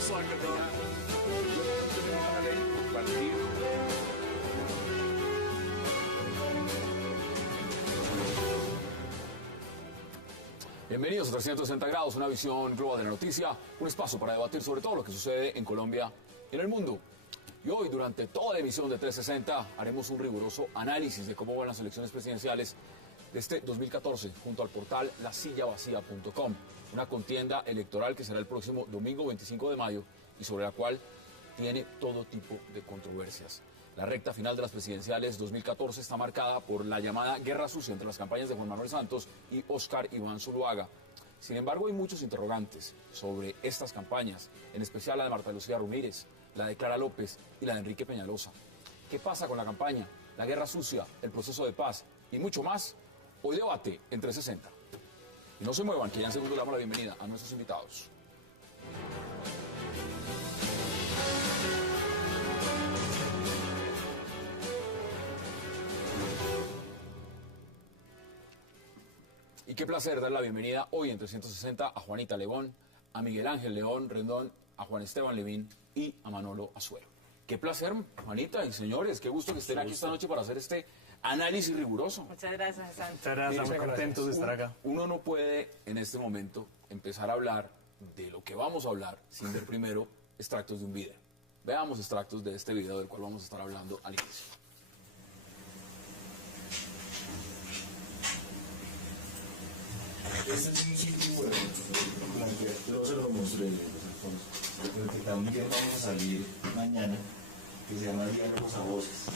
looks like a donut. Compartir. Bienvenidos a 360 grados, una visión global de la noticia, un espacio para debatir sobre todo lo que sucede en Colombia y en el mundo. Y hoy, durante toda la emisión de 360, haremos un riguroso análisis de cómo van las elecciones presidenciales de este 2014 junto al portal lasillavacía.com, una contienda electoral que será el próximo domingo 25 de mayo y sobre la cual tiene todo tipo de controversias. La recta final de las presidenciales 2014 está marcada por la llamada guerra sucia entre las campañas de Juan Manuel Santos y Óscar Iván Zuluaga. Sin embargo, hay muchos interrogantes sobre estas campañas, en especial la de Marta Lucía Ramírez, la de Clara López y la de Enrique Peñalosa. ¿Qué pasa con la campaña, la guerra sucia, el proceso de paz y mucho más? Hoy debate en 360. Y no se muevan, que ya en segundo le damos la bienvenida a nuestros invitados. Y qué placer dar la bienvenida hoy en 360 a Juanita León, a Miguel Ángel León Rendón, a Juan Esteban Levín y a Manolo Azuero. Qué placer, Juanita y señores, qué gusto que estén aquí esta noche para hacer este análisis riguroso. Muchas gracias, Santos. Muchas gracias, muy contentos de estar acá. Uno no puede en este momento empezar a hablar de lo que vamos a hablar sin ver primero extractos de un video. Veamos extractos de este video del cual vamos a estar hablando al inicio. Este es un sitio web, yo se lo mostré, Alfonso, el que también vamos a salir mañana, que se llama Diálogos a Voces.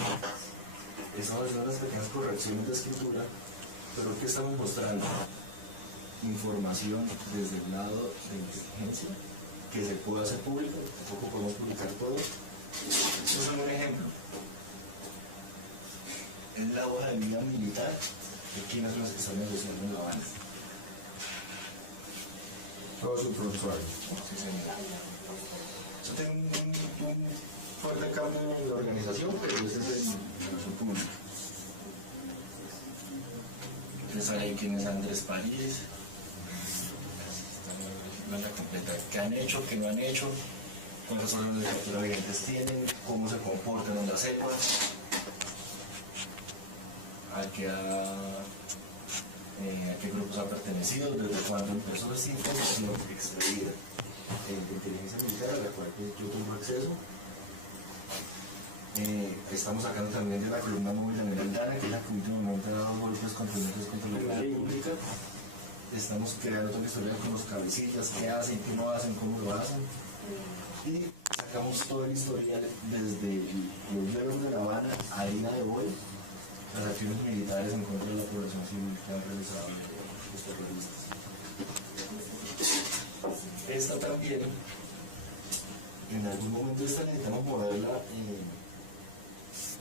Estamos haciendo unas pequeñas correcciones de escritura, pero ¿qué estamos mostrando? Información desde el lado de inteligencia, que se puede hacer pública, tampoco podemos publicar todo. Esto es un ejemplo. Es la hoja de vida militar de quienes son los que están negociando en La Habana. Todo su prontuario. Sí, señor. Eso tiene un fuerte cambio en la organización, pero ese es el punto. Entonces ahí quién es Andrés París. La completa. ¿Qué han hecho? ¿Qué no han hecho? ¿Cuántas órdenes de captura vigentes tienen? ¿Cómo se comportan en la cepa? ¿A qué grupos ha pertenecido? ¿Desde cuándo empezó esta información extraída de inteligencia militar a la cual yo tengo acceso? Estamos sacando también de la columna móvil de Melendana, que es la que últimamente ha dado golpes contundentes contra la opinión pública. Estamos creando toda la historia con los cabecillas, qué hacen, qué no hacen, cómo lo hacen. Y sacamos todo el historial desde los diálogos de La Habana a Harina de Boy, las acciones militares en contra de la población civil que han realizado los terroristas. Esta también, en algún momento necesitamos moverla.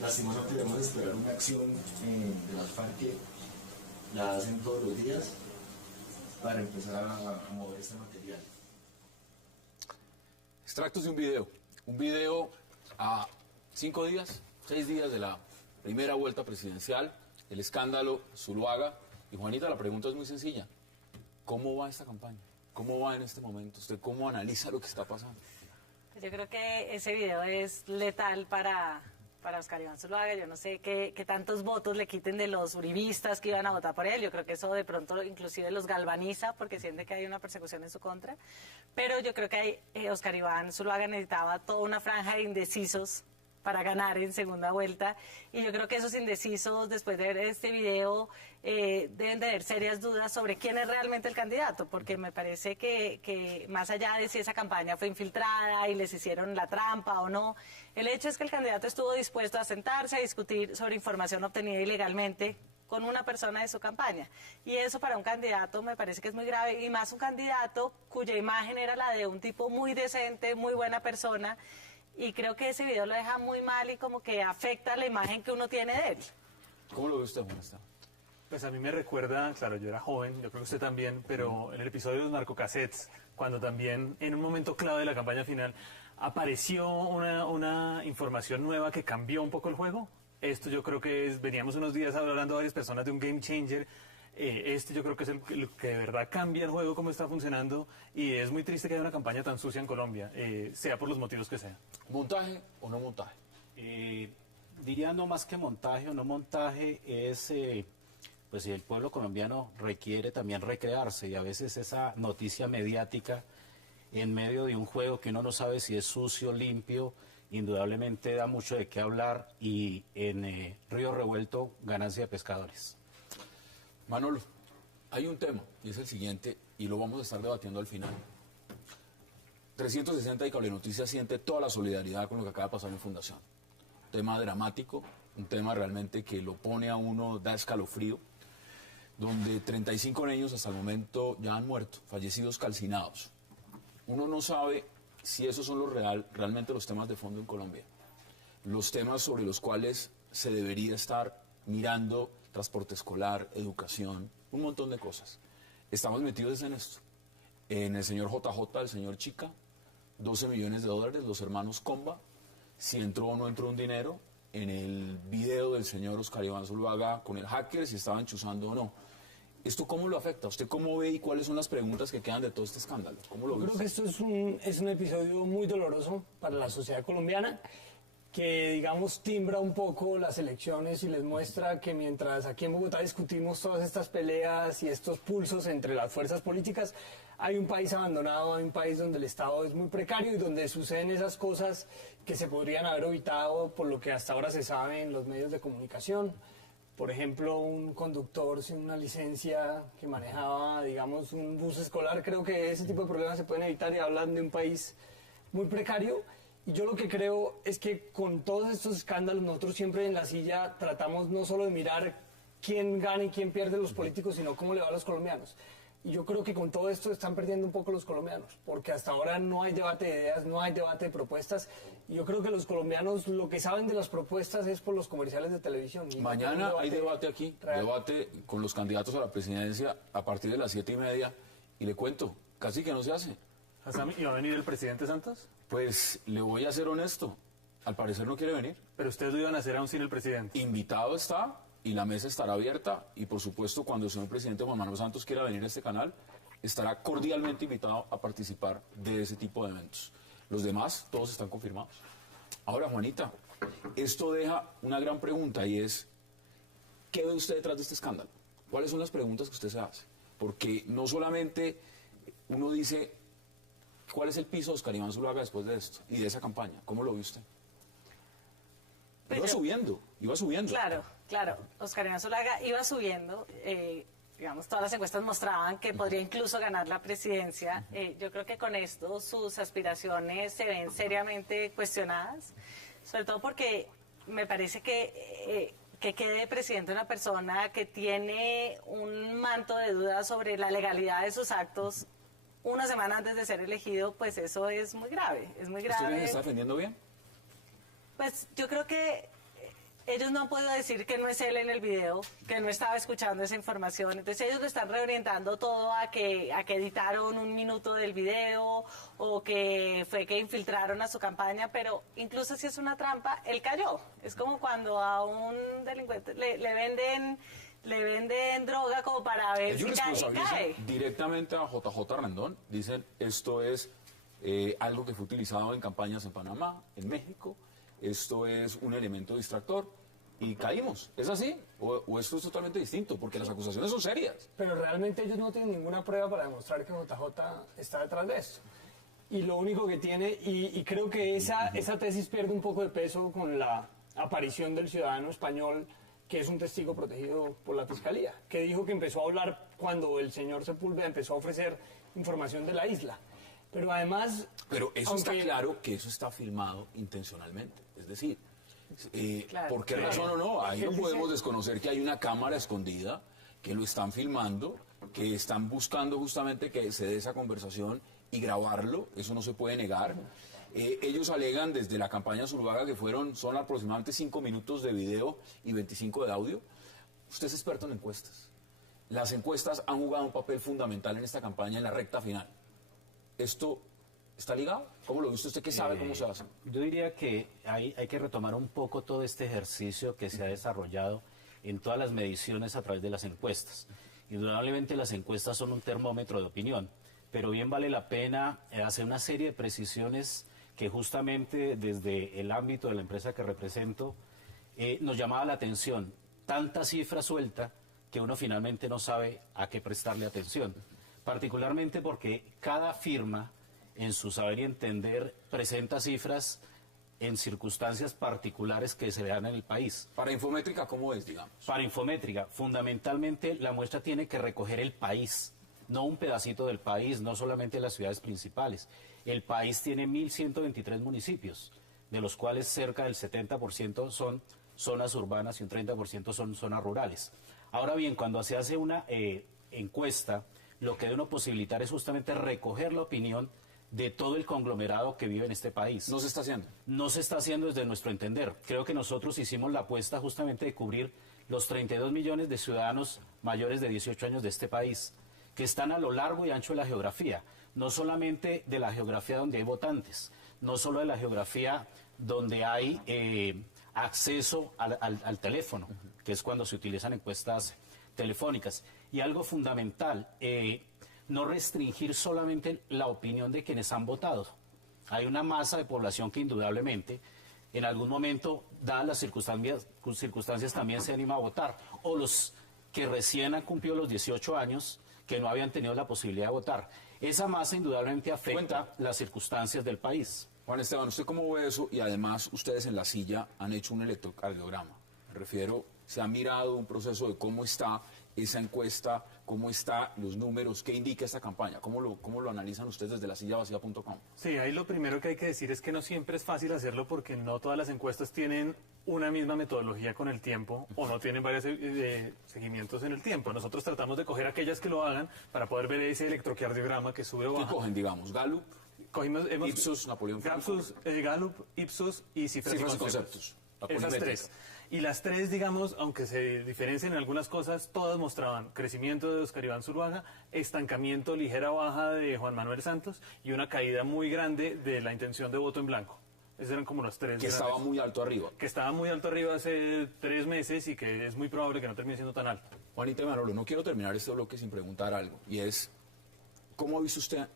Lastimosamente debemos esperar una acción de las FARC que la hacen todos los días para empezar a mover este material. Extractos de un video a 5 días, 6 días de la primera vuelta presidencial, el escándalo Zuluaga. Y Juanita, la pregunta es muy sencilla. ¿Cómo va esta campaña? ¿Cómo va en este momento? ¿Usted cómo analiza lo que está pasando? Yo creo que ese video es letal para Óscar Iván Zuluaga. Yo no sé qué tantos votos le quiten de los uribistas que iban a votar por él. Yo creo que eso de pronto inclusive los galvaniza porque siente que hay una persecución en su contra. Pero yo creo que Óscar Iván Zuluaga necesitaba toda una franja de indecisos para ganar en segunda vuelta, y yo creo que esos indecisos, después de ver este video, deben tener serias dudas sobre quién es realmente el candidato, porque me parece que más allá de si esa campaña fue infiltrada y les hicieron la trampa o no, el hecho es que el candidato estuvo dispuesto a sentarse a discutir sobre información obtenida ilegalmente con una persona de su campaña, y eso para un candidato me parece que es muy grave, y más un candidato cuya imagen era la de un tipo muy decente, muy buena persona. Y creo que ese video lo deja muy mal y como que afecta la imagen que uno tiene de él. ¿Cómo lo ve usted, Juan Esteban? Pues a mí me recuerda, claro, yo era joven, yo creo que usted también, pero en el episodio de los narcocassettes, cuando también en un momento clave de la campaña final apareció una información nueva que cambió un poco el juego. Esto yo creo que veníamos unos días hablando varias personas de un game changer Yo creo que es el que de verdad cambia el juego, cómo está funcionando, y es muy triste que haya una campaña tan sucia en Colombia, sea por los motivos que sea. ¿Montaje o no montaje? Diría no más que montaje o no montaje, pues el pueblo colombiano requiere también recrearse, y a veces esa noticia mediática en medio de un juego que uno no sabe si es sucio, limpio, indudablemente da mucho de qué hablar, y en Río Revuelto, ganancia de pescadores. Manolo, hay un tema, y es el siguiente, y lo vamos a estar debatiendo al final. 360 y Cable Noticias siente toda la solidaridad con lo que acaba de pasar en Fundación. Tema dramático, un tema realmente que lo pone a uno, da escalofrío, donde 35 niños hasta el momento ya han muerto, fallecidos calcinados. Uno no sabe si esos son realmente los temas de fondo en Colombia. Los temas sobre los cuales se debería estar mirando: transporte escolar, educación, un montón de cosas. Estamos metidos en esto. En el señor JJ, el señor Chica, 12 millones de dólares, los hermanos Comba, si entró o no entró un dinero, en el video del señor Oscar Iván Zuluaga con el hacker, si estaban chuzando o no. ¿Esto cómo lo afecta? ¿Usted cómo ve y cuáles son las preguntas que quedan de todo este escándalo? ¿Cómo lo ve? Creo que esto es un episodio muy doloroso para la sociedad colombiana, que, digamos, timbra un poco las elecciones y les muestra que mientras aquí en Bogotá discutimos todas estas peleas y estos pulsos entre las fuerzas políticas, hay un país abandonado, hay un país donde el Estado es muy precario y donde suceden esas cosas que se podrían haber evitado por lo que hasta ahora se sabe en los medios de comunicación. Por ejemplo, un conductor sin una licencia que manejaba, digamos, un bus escolar. Creo que ese tipo de problemas se pueden evitar, y hablan de un país muy precario. Y yo lo que creo es que con todos estos escándalos nosotros siempre en La Silla tratamos no solo de mirar quién gana y quién pierde los políticos, sino cómo le va a los colombianos. Y yo creo que con todo esto están perdiendo un poco los colombianos, porque hasta ahora no hay debate de ideas, no hay debate de propuestas. Y yo creo que los colombianos lo que saben de las propuestas es por los comerciales de televisión. Y mañana hay debate aquí, debate con los candidatos a la presidencia a partir de las 7:30. Y le cuento, casi que no se hace. Hassami, ¿y va a venir el presidente Santos? Pues le voy a ser honesto, al parecer no quiere venir. Pero ustedes lo iban a hacer aún sin el presidente. Invitado está, y la mesa estará abierta, y por supuesto cuando el señor presidente Juan Manuel Santos quiera venir a este canal, estará cordialmente invitado a participar de ese tipo de eventos. Los demás, todos están confirmados. Ahora, Juanita, esto deja una gran pregunta, y es: ¿qué ve usted detrás de este escándalo? ¿Cuáles son las preguntas que usted se hace? Porque no solamente uno dice: ¿cuál es el piso de Oscar Iván Zuluaga después de esto y de esa campaña? ¿Cómo lo ve usted? Iba subiendo. Claro. Oscar Iván Zuluaga iba subiendo. Digamos, todas las encuestas mostraban que podría incluso ganar la presidencia. Yo creo que con esto sus aspiraciones se ven seriamente cuestionadas, sobre todo porque me parece que quede presidente una persona que tiene un manto de dudas sobre la legalidad de sus actos una semana antes de ser elegido. Pues eso es muy grave, es muy grave. ¿Usted está defendiendo bien? Pues yo creo que ellos no han podido decir que no es él en el video, que no estaba escuchando esa información. Entonces ellos lo están reorientando todo a que editaron un minuto del video, o que fue que infiltraron a su campaña. Pero incluso si es una trampa, él cayó. Es como cuando a un delincuente le venden droga como para ver ellos si cae. Directamente a JJ Rendón. Dicen: esto es algo que fue utilizado en campañas en Panamá, en México. Esto es un elemento distractor, y caímos. ¿Es así? ¿O esto es totalmente distinto? Porque las acusaciones son serias. Pero realmente ellos no tienen ninguna prueba para demostrar que JJ está detrás de esto. Y lo único que tiene, y creo que esa tesis pierde un poco de peso con la aparición del ciudadano español, que es un testigo protegido por la Fiscalía, que dijo que empezó a hablar cuando el señor Sepúlveda empezó a ofrecer información de la isla. Pero además... Pero eso está claro que eso está filmado intencionalmente. Es decir, ¿por qué razón o no? Ahí no podemos desconocer que hay una cámara escondida, que lo están filmando, que están buscando justamente que se dé esa conversación y grabarlo. Eso no se puede negar. Ellos alegan desde la campaña Zuluaga que son aproximadamente 5 minutos de video y 25 de audio. Usted es experto en encuestas. Las encuestas han jugado un papel fundamental en esta campaña, en la recta final. ¿Esto está ligado? ¿Cómo lo ve usted que sabe cómo se hace? Yo diría que hay que retomar un poco todo este ejercicio que se ha desarrollado en todas las mediciones a través de las encuestas. Indudablemente las encuestas son un termómetro de opinión, pero bien vale la pena hacer una serie de precisiones que justamente desde el ámbito de la empresa que represento nos llamaba la atención. Tanta cifra suelta que uno finalmente no sabe a qué prestarle atención, particularmente porque cada firma en su saber y entender presenta cifras en circunstancias particulares que se dan en el país. Para Infométrica, ¿cómo es, digamos? Para Infométrica, fundamentalmente la muestra tiene que recoger el país, no un pedacito del país, no solamente las ciudades principales. El país tiene 1.123 municipios, de los cuales cerca del 70% son zonas urbanas y un 30% son zonas rurales. Ahora bien, cuando se hace una encuesta, lo que debe uno posibilitar es justamente recoger la opinión de todo el conglomerado que vive en este país. ¿No se está haciendo? No se está haciendo desde nuestro entender. Creo que nosotros hicimos la apuesta justamente de cubrir los 32 millones de ciudadanos mayores de 18 años de este país, que están a lo largo y ancho de la geografía, no solamente de la geografía donde hay votantes, no solo de la geografía donde hay acceso al teléfono, que es cuando se utilizan encuestas telefónicas. Y algo fundamental, no restringir solamente la opinión de quienes han votado. Hay una masa de población que indudablemente en algún momento, dadas las circunstancias también se anima a votar, o los que recién han cumplido los 18 años que no habían tenido la posibilidad de votar. Esa masa indudablemente afecta las circunstancias del país. Juan Esteban, ¿usted cómo ve eso? Y además ustedes en la silla han hecho un electrocardiograma. Me refiero, se ha mirado un proceso de cómo está esa encuesta, cómo están los números, qué indica esta campaña, cómo lo analizan ustedes desde lasillavacía.com. Sí, ahí lo primero que hay que decir es que no siempre es fácil hacerlo porque no todas las encuestas tienen una misma metodología con el tiempo o no tienen varios seguimientos en el tiempo. Nosotros tratamos de coger aquellas que lo hagan para poder ver ese electrocardiograma que sube o baja. ¿Qué cogen, digamos? Gallup, Ipsos, Napoleón Franco. Gallup, Ipsos y cifras y conceptos. Esas tres. Y las tres, digamos, aunque se diferencian en algunas cosas, todas mostraban crecimiento de Óscar Iván Zuluaga, estancamiento, ligera baja de Juan Manuel Santos y una caída muy grande de la intención de voto en blanco. Esos eran como los tres. Que estaba muy alto arriba. Que estaba muy alto arriba hace 3 meses y que es muy probable que no termine siendo tan alto. Juanita y Manolo, no quiero terminar este bloque sin preguntar algo. Y es, ¿cómo ha visto usted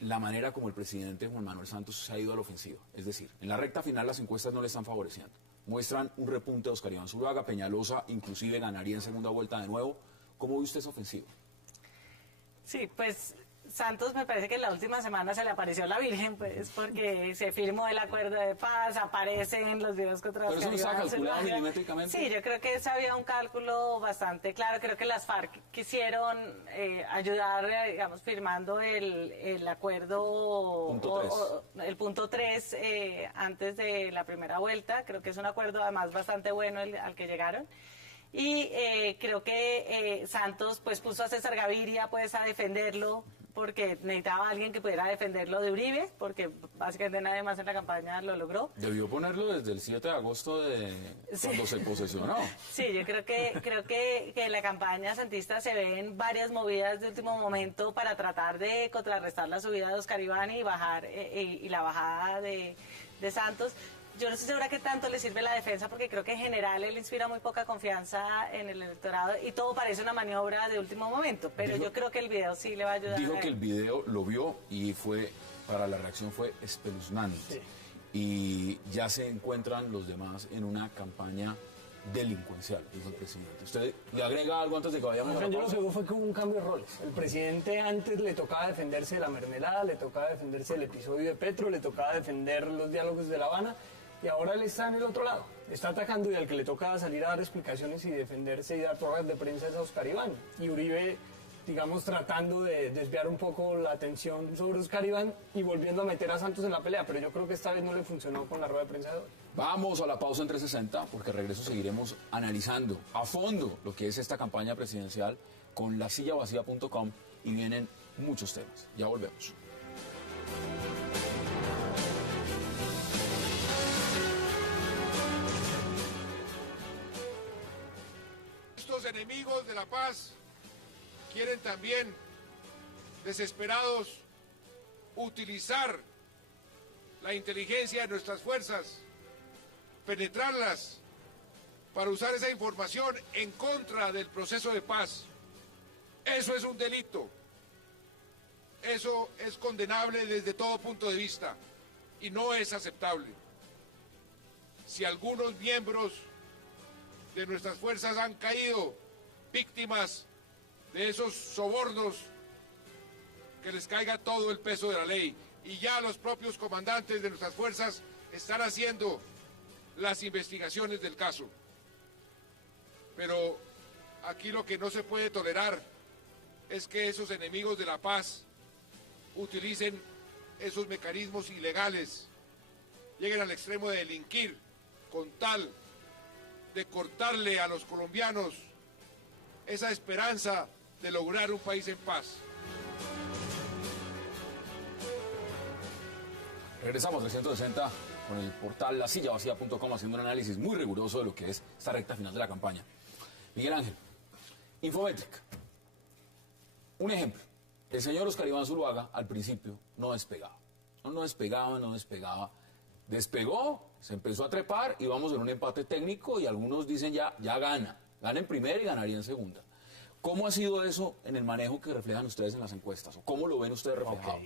la manera como el presidente Juan Manuel Santos se ha ido a la ofensiva? Es decir, en la recta final las encuestas no le están favoreciendo. Muestran un repunte de Óscar Iván Zuluaga, Peñalosa inclusive ganaría en segunda vuelta de nuevo. ¿Cómo ve usted esa ofensiva? Sí, pues Santos me parece que en la última semana se le apareció la Virgen, pues porque se firmó el acuerdo de paz, aparecen los videos contra Pero eso no está calculado milimétricamente. Sí, yo creo que ese había un cálculo bastante claro. Creo que las FARC quisieron ayudar, digamos, firmando el acuerdo, el punto 3 antes de la primera vuelta. Creo que es un acuerdo además bastante bueno al que llegaron. Y creo que Santos pues puso a César Gaviria pues a defenderlo, porque necesitaba a alguien que pudiera defenderlo de Uribe, porque básicamente nadie más en la campaña lo logró. Debió ponerlo desde el 7 de agosto cuando se posesionó. Sí, yo creo que en la campaña santista se ven varias movidas de último momento para tratar de contrarrestar la subida de Óscar Iván y bajar y la bajada de Santos. Yo no estoy segura que tanto le sirve la defensa, porque creo que en general él inspira muy poca confianza en el electorado y todo parece una maniobra de último momento, pero yo creo que el video sí le va a ayudar. Dijo que el video lo vio y para la reacción fue espeluznante. Sí. Y ya se encuentran los demás en una campaña delincuencial, dijo el presidente. ¿Usted le agrega algo antes de que vayamos a la pausa? Yo lo que veo fue que hubo un cambio de roles. El presidente antes le tocaba defenderse de la mermelada, le tocaba defenderse del episodio de Petro, le tocaba defender los diálogos de La Habana, y ahora él está en el otro lado. Está atacando, y al que le toca salir a dar explicaciones y defenderse y dar ruedas de prensa es a Óscar Iván. Y Uribe, digamos, tratando de desviar un poco la atención sobre Óscar Iván y volviendo a meter a Santos en la pelea, pero yo creo que esta vez no le funcionó con la rueda de prensa de hoy. Vamos a la pausa en 360, porque al regreso seguiremos analizando a fondo lo que es esta campaña presidencial con lasillavacía.com y vienen muchos temas. Ya volvemos. Estos enemigos de la paz quieren también, desesperados, utilizar la inteligencia de nuestras fuerzas, penetrarlas para usar esa información en contra del proceso de paz. Eso es un delito. Eso es condenable desde todo punto de vista y no es aceptable. Si algunos miembros de nuestras fuerzas han caído víctimas de esos sobornos, que les caiga todo el peso de la ley. Y ya los propios comandantes de nuestras fuerzas están haciendo las investigaciones del caso. Pero aquí lo que no se puede tolerar es que esos enemigos de la paz utilicen esos mecanismos ilegales, lleguen al extremo de delinquir con tal de cortarle a los colombianos esa esperanza de lograr un país en paz. Regresamos 360 con el portal lasillavacía.com haciendo un análisis muy riguroso de lo que es esta recta final de la campaña. Miguel Ángel, Infométrica. Un ejemplo. El señor Oscar Iván Zuluaga al principio no despegaba. No despegaba. Despegó, se empezó a trepar y vamos en un empate técnico y algunos dicen ya gana. Gana en primera y ganaría en segunda. ¿Cómo ha sido eso en el manejo que reflejan ustedes en las encuestas? ¿O cómo lo ven ustedes reflejado?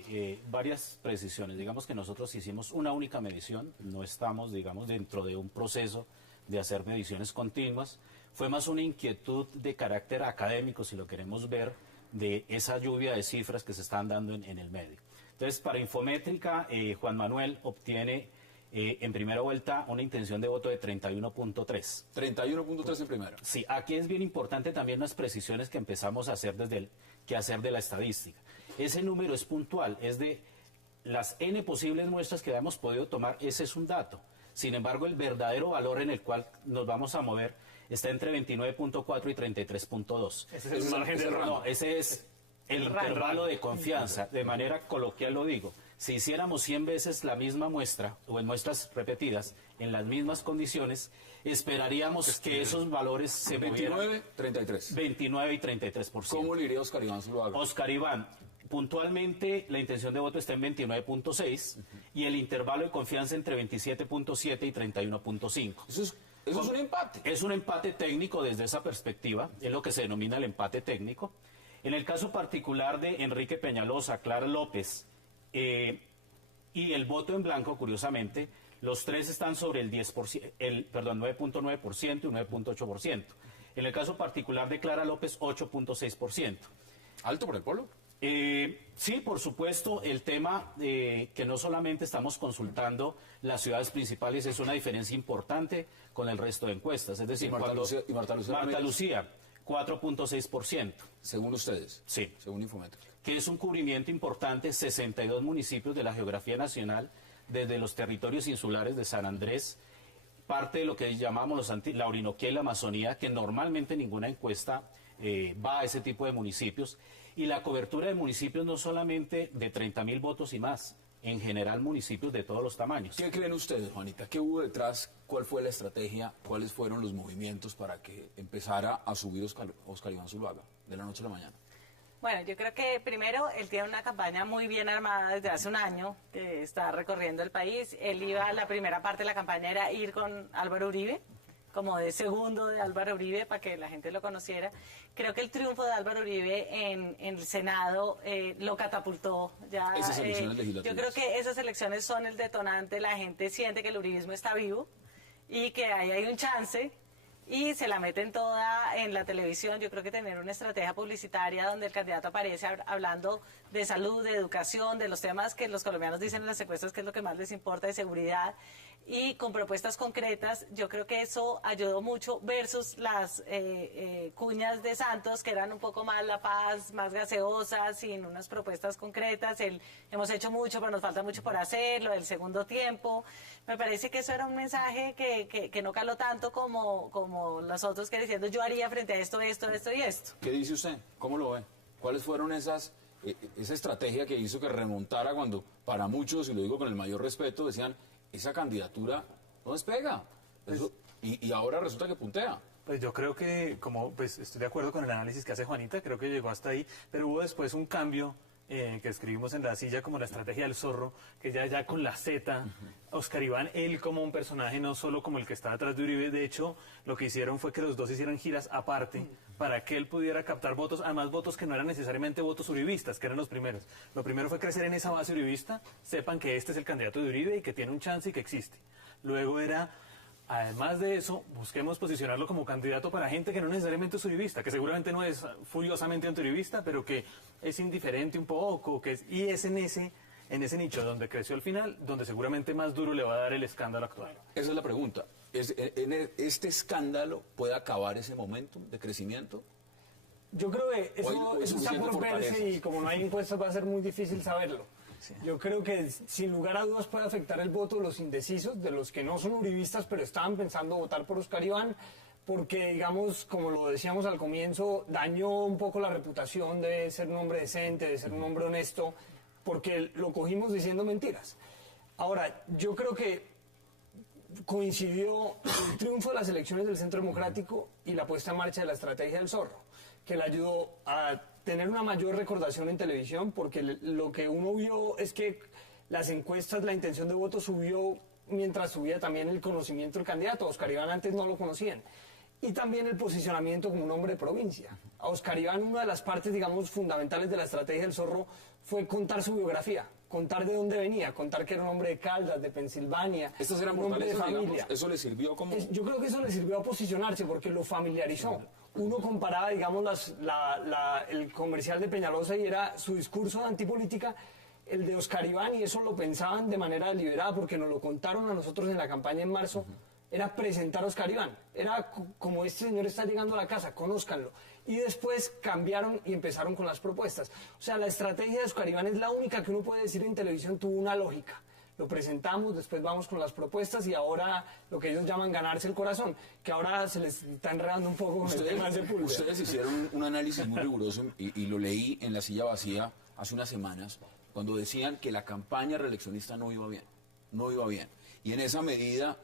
Varias precisiones. Digamos que nosotros hicimos una única medición, no estamos, digamos, dentro de un proceso de hacer mediciones continuas. Fue más una inquietud de carácter académico, si lo queremos ver, de esa lluvia de cifras que se están dando en el medio. Entonces, para Infométrica, Juan Manuel obtiene en primera vuelta una intención de voto de 31.3. 31.3 en primera. Sí, aquí es bien importante también las precisiones que empezamos a hacer desde el quehacer de la estadística. Ese número es puntual, es de las N posibles muestras que hemos podido tomar, ese es un dato. Sin embargo, el verdadero valor en el cual nos vamos a mover está entre 29.4 y 33.2. Ese es el margen de error. No, ese es el intervalo de confianza, de manera coloquial lo digo. Si hiciéramos 100 veces la misma muestra, o en muestras repetidas, en las mismas condiciones, esperaríamos que esos valores se movieran. 29, 33. 29 y 33%. ¿Cómo le iría a Oscar Iván Zuluaga? Oscar Iván, puntualmente la intención de voto está en 29.6 y el intervalo de confianza entre 27.7 y 31.5. Eso es un empate. Es un empate técnico desde esa perspectiva, es lo que se denomina el empate técnico. En el caso particular de Enrique Peñalosa, Clara López y el voto en blanco, curiosamente, los tres están sobre el 10%, 9.9% y 9.8%. En el caso particular de Clara López, 8.6%. ¿Alto por el pueblo? Sí, por supuesto, el tema que no solamente estamos consultando las ciudades principales, es una diferencia importante con el resto de encuestas. Es decir, Marta Lucía, 4.6%. Según ustedes. Sí. Según Infométrica. Que es un cubrimiento importante, 62 municipios de la geografía nacional, desde los territorios insulares de San Andrés, parte de lo que llamamos la Orinoquía y la Amazonía, que normalmente ninguna encuesta va a ese tipo de municipios, y la cobertura de municipios no solamente de 30.000 votos y más, en general municipios de todos los tamaños. ¿Qué creen ustedes, Juanita? ¿Qué hubo detrás? ¿Cuál fue la estrategia? ¿Cuáles fueron los movimientos para que empezara a subir Oscar Iván Zuluaga de la noche a la mañana? Bueno, yo creo que primero él tiene una campaña muy bien armada desde hace un año, que está recorriendo el país. Él iba, la primera parte de la campaña era ir con Álvaro Uribe, como de segundo de Álvaro Uribe, para que la gente lo conociera. Creo que el triunfo de Álvaro Uribe en el Senado lo catapultó. Ya, esas elecciones legislativas. yo creo que esas elecciones son el detonante, la gente siente que el uribismo está vivo y que ahí hay un chance. Y se la meten toda en la televisión. Yo creo que tener una estrategia publicitaria donde el candidato aparece hablando de salud, de educación, de los temas que los colombianos dicen en las encuestas que es lo que más les importa, de seguridad, y con propuestas concretas, yo creo que eso ayudó mucho versus las cuñas de Santos, que eran un poco más La Paz, más gaseosas, sin unas propuestas concretas. Hemos hecho mucho, pero nos falta mucho por hacer, lo del segundo tiempo. Me parece que eso era un mensaje que no caló tanto como los otros, que diciendo yo haría frente a esto, esto y esto. ¿Qué dice usted? ¿Cómo lo ve? ¿Cuáles fueron esa estrategia que hizo que remontara cuando para muchos, y lo digo con el mayor respeto, decían esa candidatura no despega? Y ahora resulta que puntea. Pues yo creo que, estoy de acuerdo con el análisis que hace Juanita, creo que llegó hasta ahí, pero hubo después un cambio que escribimos en La Silla como la estrategia del zorro, que ya con la Z, Oscar Iván, él como un personaje, no solo como el que está atrás de Uribe, de hecho, lo que hicieron fue que los dos hicieran giras aparte para que él pudiera captar votos, además votos que no eran necesariamente votos uribistas, que eran los primeros. Lo primero fue crecer en esa base uribista, sepan que este es el candidato de Uribe y que tiene un chance y que existe. Luego era... Además de eso, busquemos posicionarlo como candidato para gente que no necesariamente es uribista, que seguramente no es furiosamente antiuribista, pero que es indiferente un poco, y es en ese nicho donde creció al final, donde seguramente más duro le va a dar el escándalo actual. Esa es la pregunta. ¿Este escándalo puede acabar ese momentum de crecimiento? Yo creo que eso está suficiente por verse fortaleza. y como no hay encuestas va a ser muy difícil saberlo. Sí. Yo creo que sin lugar a dudas puede afectar el voto de los indecisos, de los que no son uribistas pero estaban pensando votar por Oscar Iván, porque digamos, como lo decíamos al comienzo, dañó un poco la reputación de ser un hombre decente, de ser un hombre honesto, porque lo cogimos diciendo mentiras. Ahora, yo creo que coincidió el triunfo de las elecciones del Centro Democrático y la puesta en marcha de la estrategia del zorro, que le ayudó a tener una mayor recordación en televisión, porque lo que uno vio es que las encuestas, la intención de voto subió mientras subía también el conocimiento del candidato. A Oscar Iván antes no lo conocían. Y también el posicionamiento como un hombre de provincia. A Oscar Iván, una de las partes, digamos, fundamentales de la estrategia del zorro fue contar su biografía, contar de dónde venía, contar que era un hombre de Caldas, de Pensilvania, Estas eran un hombre de fortalezas, familia. digamos, eso le sirvió como... Yo creo que eso le sirvió a posicionarse porque lo familiarizó. Uno comparaba, digamos, el comercial de Peñalosa y era su discurso de antipolítica, el de Oscar Iván, y eso lo pensaban de manera deliberada porque nos lo contaron a nosotros en la campaña en marzo, era presentar a Oscar Iván. Era como este señor está llegando a la casa, conózcanlo. Y después cambiaron y empezaron con las propuestas. O sea, la estrategia de Oscar Iván es la única que uno puede decir en televisión tuvo una lógica. Lo presentamos, después vamos con las propuestas y ahora lo que ellos llaman ganarse el corazón, que ahora se les está enredando un poco con el tema de Sepúlveda. Ustedes hicieron un análisis muy riguroso y lo leí en La Silla Vacía hace unas semanas, cuando decían que la campaña reeleccionista no iba bien, no iba bien. Y en esa medida,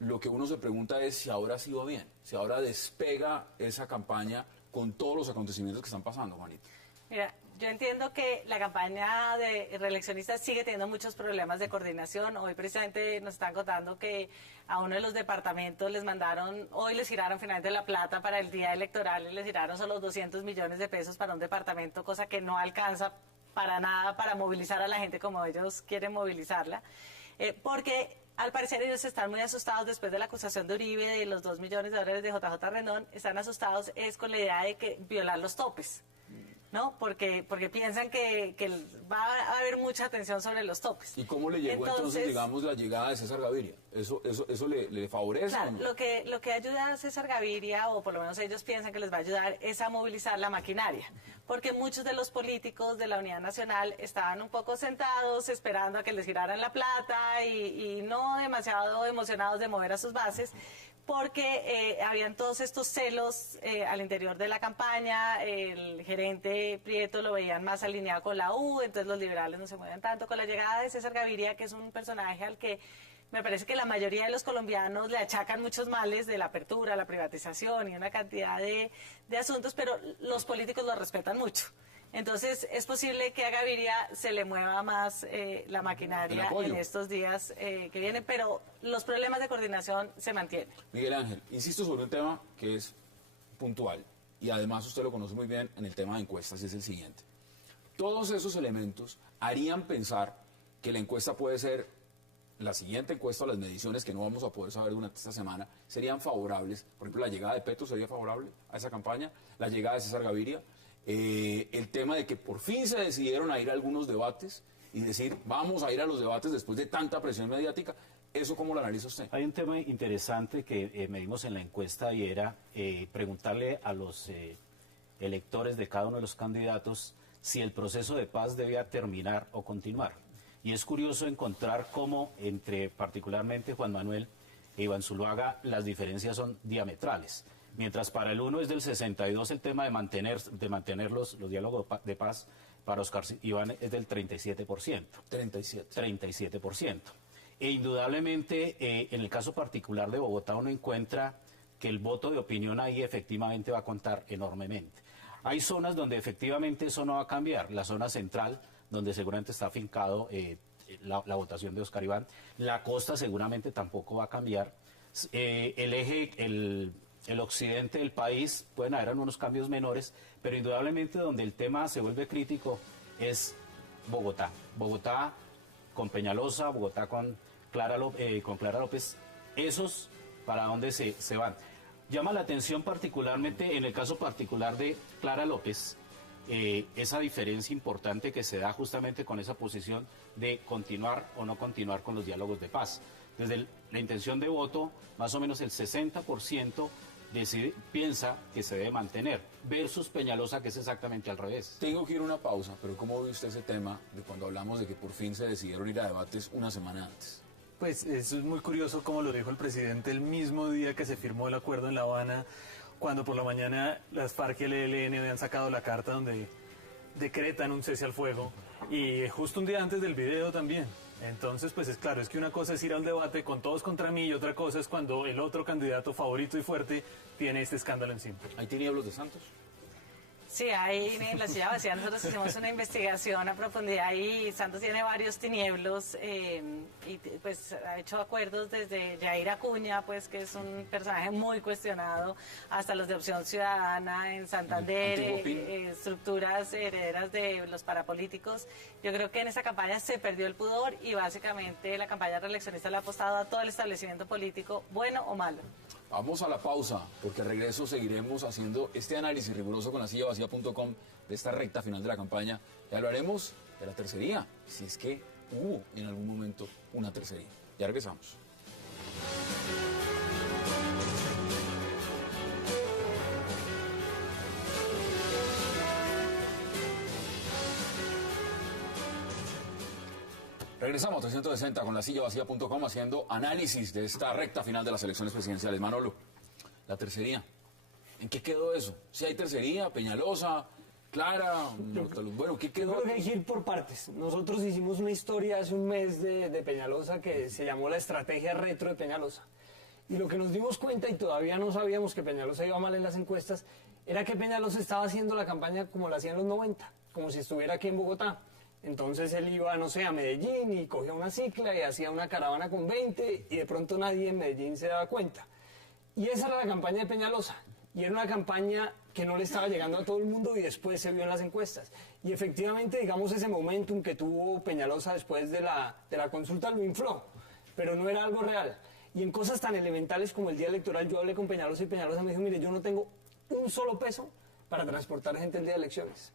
lo que uno se pregunta es si ahora sí va bien, si ahora despega esa campaña con todos los acontecimientos que están pasando, Juanita. Mira, yo entiendo que la campaña de reeleccionistas sigue teniendo muchos problemas de coordinación. Hoy precisamente nos están contando que a uno de los departamentos les mandaron, hoy les giraron finalmente la plata para el día electoral y les giraron solo 200 millones de pesos para un departamento, cosa que no alcanza para nada para movilizar a la gente como ellos quieren movilizarla. Porque al parecer ellos están muy asustados después de la acusación de Uribe de los $2 millones de JJ Rendón, están asustados es con la idea de que violar los topes. ¿No? Porque piensan que va a haber mucha atención sobre los topes. ¿Y cómo le llegó entonces, digamos, la llegada de César Gaviria? ¿Eso le favorece? Claro, o no? lo que ayuda a César Gaviria, o por lo menos ellos piensan que les va a ayudar, es a movilizar la maquinaria. Porque muchos de los políticos de la Unidad Nacional estaban un poco sentados, esperando a que les giraran la plata y no demasiado emocionados de mover a sus bases, porque habían todos estos celos al interior de la campaña, el gerente Prieto lo veían más alineado con la U, entonces los liberales no se mueven tanto. Con la llegada de César Gaviria, que es un personaje al que me parece que la mayoría de los colombianos le achacan muchos males de la apertura, la privatización y una cantidad de asuntos, pero los políticos lo respetan mucho. Entonces, es posible que a Gaviria se le mueva más la maquinaria en estos días que vienen, pero los problemas de coordinación se mantienen. Miguel Ángel, insisto sobre un tema que es puntual y además usted lo conoce muy bien en el tema de encuestas, y es el siguiente. Todos esos elementos harían pensar que la encuesta puede ser, la siguiente encuesta o las mediciones que no vamos a poder saber durante esta semana, serían favorables. Por ejemplo, la llegada de Petro sería favorable a esa campaña, la llegada de César Gaviria. El tema de que por fin se decidieron a ir a algunos debates y decir vamos a ir a los debates después de tanta presión mediática, ¿eso cómo lo analiza usted? Hay un tema interesante que medimos en la encuesta y era preguntarle a los electores de cada uno de los candidatos si el proceso de paz debía terminar o continuar. Y es curioso encontrar cómo entre particularmente Juan Manuel e Iván Zuluaga las diferencias son diametrales. Mientras para el uno es del 62 el tema de mantener los diálogos de paz, para Oscar Iván es del 37%. 37%. E indudablemente, en el caso particular de Bogotá, uno encuentra que el voto de opinión ahí efectivamente va a contar enormemente. Hay zonas donde efectivamente eso no va a cambiar. La zona central, donde seguramente está afincado la votación de Oscar Iván. La costa seguramente tampoco va a cambiar. El eje, el occidente del país, pueden haber unos cambios menores, pero indudablemente donde el tema se vuelve crítico es Bogotá. Bogotá con Peñalosa, Bogotá con Clara López, esos para dónde se van. Llama la atención particularmente, en el caso particular de Clara López, esa diferencia importante que se da justamente con esa posición de continuar o no continuar con los diálogos de paz. Desde la intención de voto, más o menos el 60% piensa que se debe mantener, versus Peñalosa, que es exactamente al revés. Tengo que ir a una pausa, pero ¿cómo ve usted ese tema de cuando hablamos de que por fin se decidieron ir a debates una semana antes? Pues eso es muy curioso, como lo dijo el presidente el mismo día que se firmó el acuerdo en La Habana, cuando por la mañana las FARC y el ELN habían sacado la carta donde decretan un cese al fuego, y justo un día antes del video también. Entonces, pues es claro, es que una cosa es ir al debate con todos contra mí y otra cosa es cuando el otro candidato favorito y fuerte tiene este escándalo encima. ¿Hay tinieblos de Santos? Sí, ahí en la silla vacía nosotros hicimos una investigación a profundidad y Santos tiene varios tinieblos y pues ha hecho acuerdos desde Yair Acuña, pues que es un personaje muy cuestionado, hasta los de Opción Ciudadana en Santander, estructuras herederas de los parapolíticos. Yo creo que en esa campaña se perdió el pudor y básicamente la campaña reeleccionista le ha apostado a todo el establecimiento político, bueno o malo. Vamos a la pausa, porque al regreso seguiremos haciendo este análisis riguroso con lasillavacía.com de esta recta final de la campaña. Ya lo haremos de la tercería, si es que hubo en algún momento una tercería. Ya regresamos. Regresamos a 360 con lasillavacía.com haciendo análisis de esta recta final de las elecciones presidenciales. Manolo, la tercería. ¿En qué quedó eso? Si hay tercería, Peñalosa, Clara, bueno, ¿qué quedó? Yo creo que hay que ir por partes. Nosotros hicimos una historia hace un mes de Peñalosa que se llamó la estrategia retro de Peñalosa. Y lo que nos dimos cuenta, y todavía no sabíamos que Peñalosa iba mal en las encuestas, era que Peñalosa estaba haciendo la campaña como la hacía en los 90, como si estuviera aquí en Bogotá. Entonces él iba, no sé, a Medellín y cogía una cicla y hacía una caravana con 20 y de pronto nadie en Medellín se daba cuenta. Y esa era la campaña de Peñalosa. Y era una campaña que no le estaba llegando a todo el mundo y después se vio en las encuestas. Y efectivamente, digamos, ese momentum que tuvo Peñalosa después de la consulta lo infló, pero no era algo real. Y en cosas tan elementales como el día electoral, yo hablé con Peñalosa y Peñalosa me dijo, mire, yo no tengo un solo peso para transportar gente el día de elecciones.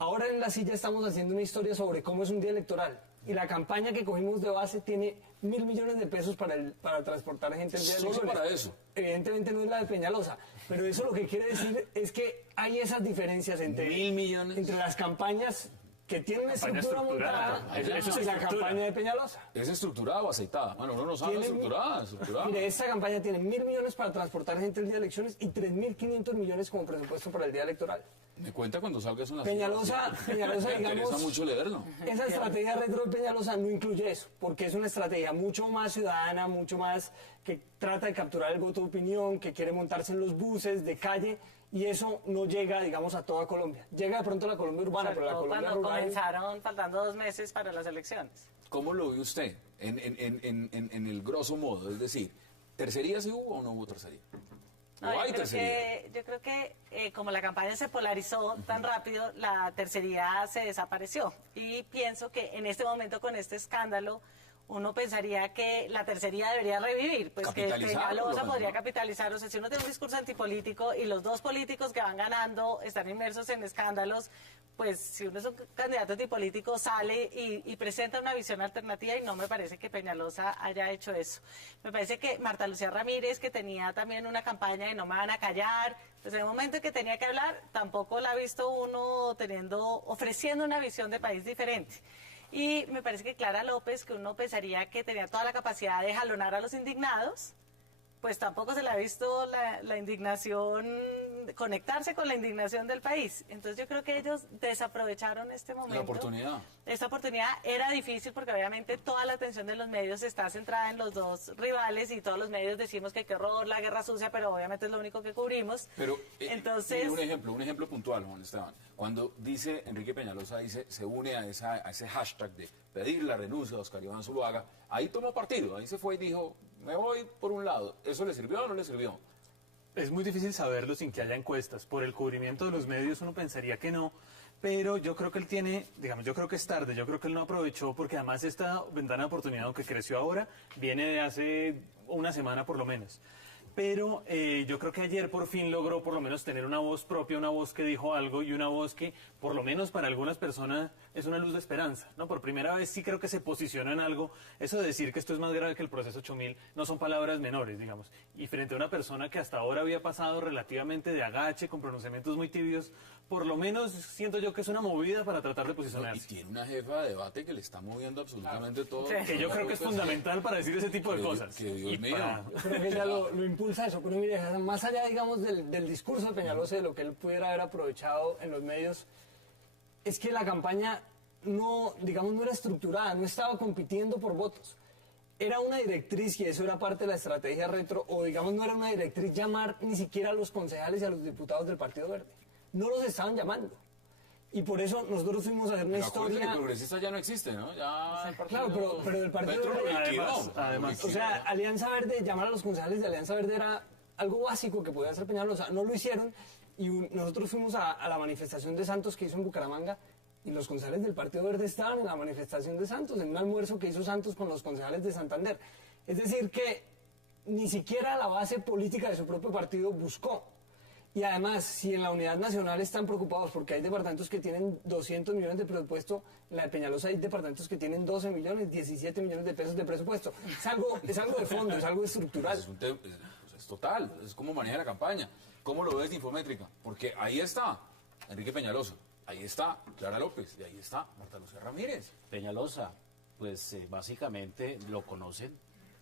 Ahora en La Silla estamos haciendo una historia sobre cómo es un día electoral. Y la campaña que cogimos de base tiene 1.000 millones de pesos para transportar gente el día de elecciones. Solo para eso. Evidentemente no es la de Peñalosa. Pero eso lo que quiere decir es que hay esas diferencias entre 1.000 millones. Entre las campañas que tienen una estructura montada Eso es y la estructura. campaña de Peñalosa. ¿Es estructurada o aceitada? Bueno, no nos habla estructurada. Mire, esta campaña tiene 1.000 millones para transportar gente el día de elecciones y 3.500 millones como presupuesto para el día electoral. Me cuenta cuando salga eso en la Peñalosa, Me interesa digamos, mucho leerlo. esa estrategia retro de Peñalosa no incluye eso, porque es una estrategia mucho más ciudadana, mucho más que trata de capturar el voto de opinión, que quiere montarse en los buses de calle, y eso no llega, digamos, a toda Colombia. Llega de pronto a la Colombia urbana, pero la Colombia cuando rural... comenzaron faltando 2 meses para las elecciones. ¿Cómo lo ve usted en el grosso modo? Es decir, ¿tercería sí hubo o no hubo tercería? No, ¿O hay tercería? yo creo que como la campaña se polarizó tan rápido, la tercería se desapareció. Y pienso que en este momento, con este escándalo, uno pensaría que la tercería debería revivir, pues que Peñalosa podría capitalizar. O sea, si uno tiene un discurso antipolítico y los dos políticos que van ganando están inmersos en escándalos, pues si uno es un candidato antipolítico sale y presenta una visión alternativa, y no me parece que Peñalosa haya hecho eso. Me parece que Marta Lucía Ramírez, que tenía también una campaña de no me van a callar, pues en el momento en que tenía que hablar, tampoco la ha visto uno ofreciendo una visión de país diferente. Y me parece que Clara López, que uno pensaría que tenía toda la capacidad de jalonar a los indignados, pues tampoco se le ha visto la indignación, conectarse con la indignación del país. Entonces yo creo que ellos desaprovecharon este momento. La oportunidad. Esta oportunidad era difícil porque obviamente toda la atención de los medios está centrada en los dos rivales y todos los medios decimos que qué horror, la guerra sucia, pero obviamente es lo único que cubrimos. Pero entonces un ejemplo puntual, Juan Esteban. Cuando dice Enrique Peñalosa, se une a ese hashtag de pedir la renuncia de Oscar Iván Zuluaga, ahí tomó partido, ahí se fue y dijo, me voy por un lado. ¿Eso le sirvió o no le sirvió? Es muy difícil saberlo sin que haya encuestas. Por el cubrimiento de los medios uno pensaría que no, pero yo creo que él tiene, digamos, yo creo que es tarde, yo creo que él no aprovechó porque además esta ventana de oportunidad, aunque creció ahora, viene de hace una semana por lo menos. Pero yo creo que ayer por fin logró por lo menos tener una voz propia, una voz que dijo algo y una voz que por lo menos para algunas personas es una luz de esperanza, ¿no? Por primera vez sí creo que se posiciona en algo. Eso de decir que esto es más grave que el proceso 8000 no son palabras menores, digamos. Y frente a una persona que hasta ahora había pasado relativamente de agache, con pronunciamientos muy tibios, por lo menos siento yo que es una movida para tratar de Y posicionarse. tiene una jefa de debate que le está moviendo absolutamente todo. Sí. Que yo creo que es fundamental para decir ese tipo de cosas. Que Dios Y mío. para- Creo que ella lo impulsa eso, pero mire, más allá, digamos, del discurso de Peñalosa, de lo que él pudiera haber aprovechado en los medios, es que la campaña no, digamos, no era estructurada, no estaba compitiendo por votos. Era una directriz, y eso era parte de la estrategia retro, o digamos, no era una directriz llamar ni siquiera a los concejales y a los diputados del Partido Verde. No los estaban llamando. Y por eso nosotros fuimos a hacer una Pero acuérdate que historia... progresista ya no existe, ¿no? Ya el partido- Claro, pero del Partido Petro lo Verde- liquidó. Además, O sea, Alianza Verde, llamar a los concejales de Alianza Verde era algo básico que podía hacer Peñalosa. No lo hicieron y nosotros fuimos a la manifestación de Santos que hizo en Bucaramanga y los concejales del Partido Verde estaban en la manifestación de Santos, en un almuerzo que hizo Santos con los concejales de Santander. Es decir, que ni siquiera la base política de su propio partido buscó. Y además, si en la unidad nacional están preocupados porque hay departamentos que tienen 200 millones de presupuesto, en la de Peñalosa hay departamentos que tienen 12 millones, 17 millones de pesos de presupuesto. Es algo de fondo, es algo estructural. Es un tema, es total, es como maneja la campaña. ¿Cómo lo ves de Infométrica? Porque ahí está Enrique Peñalosa, ahí está Clara López y ahí está Marta Lucía Ramírez. Peñalosa, pues básicamente lo conocen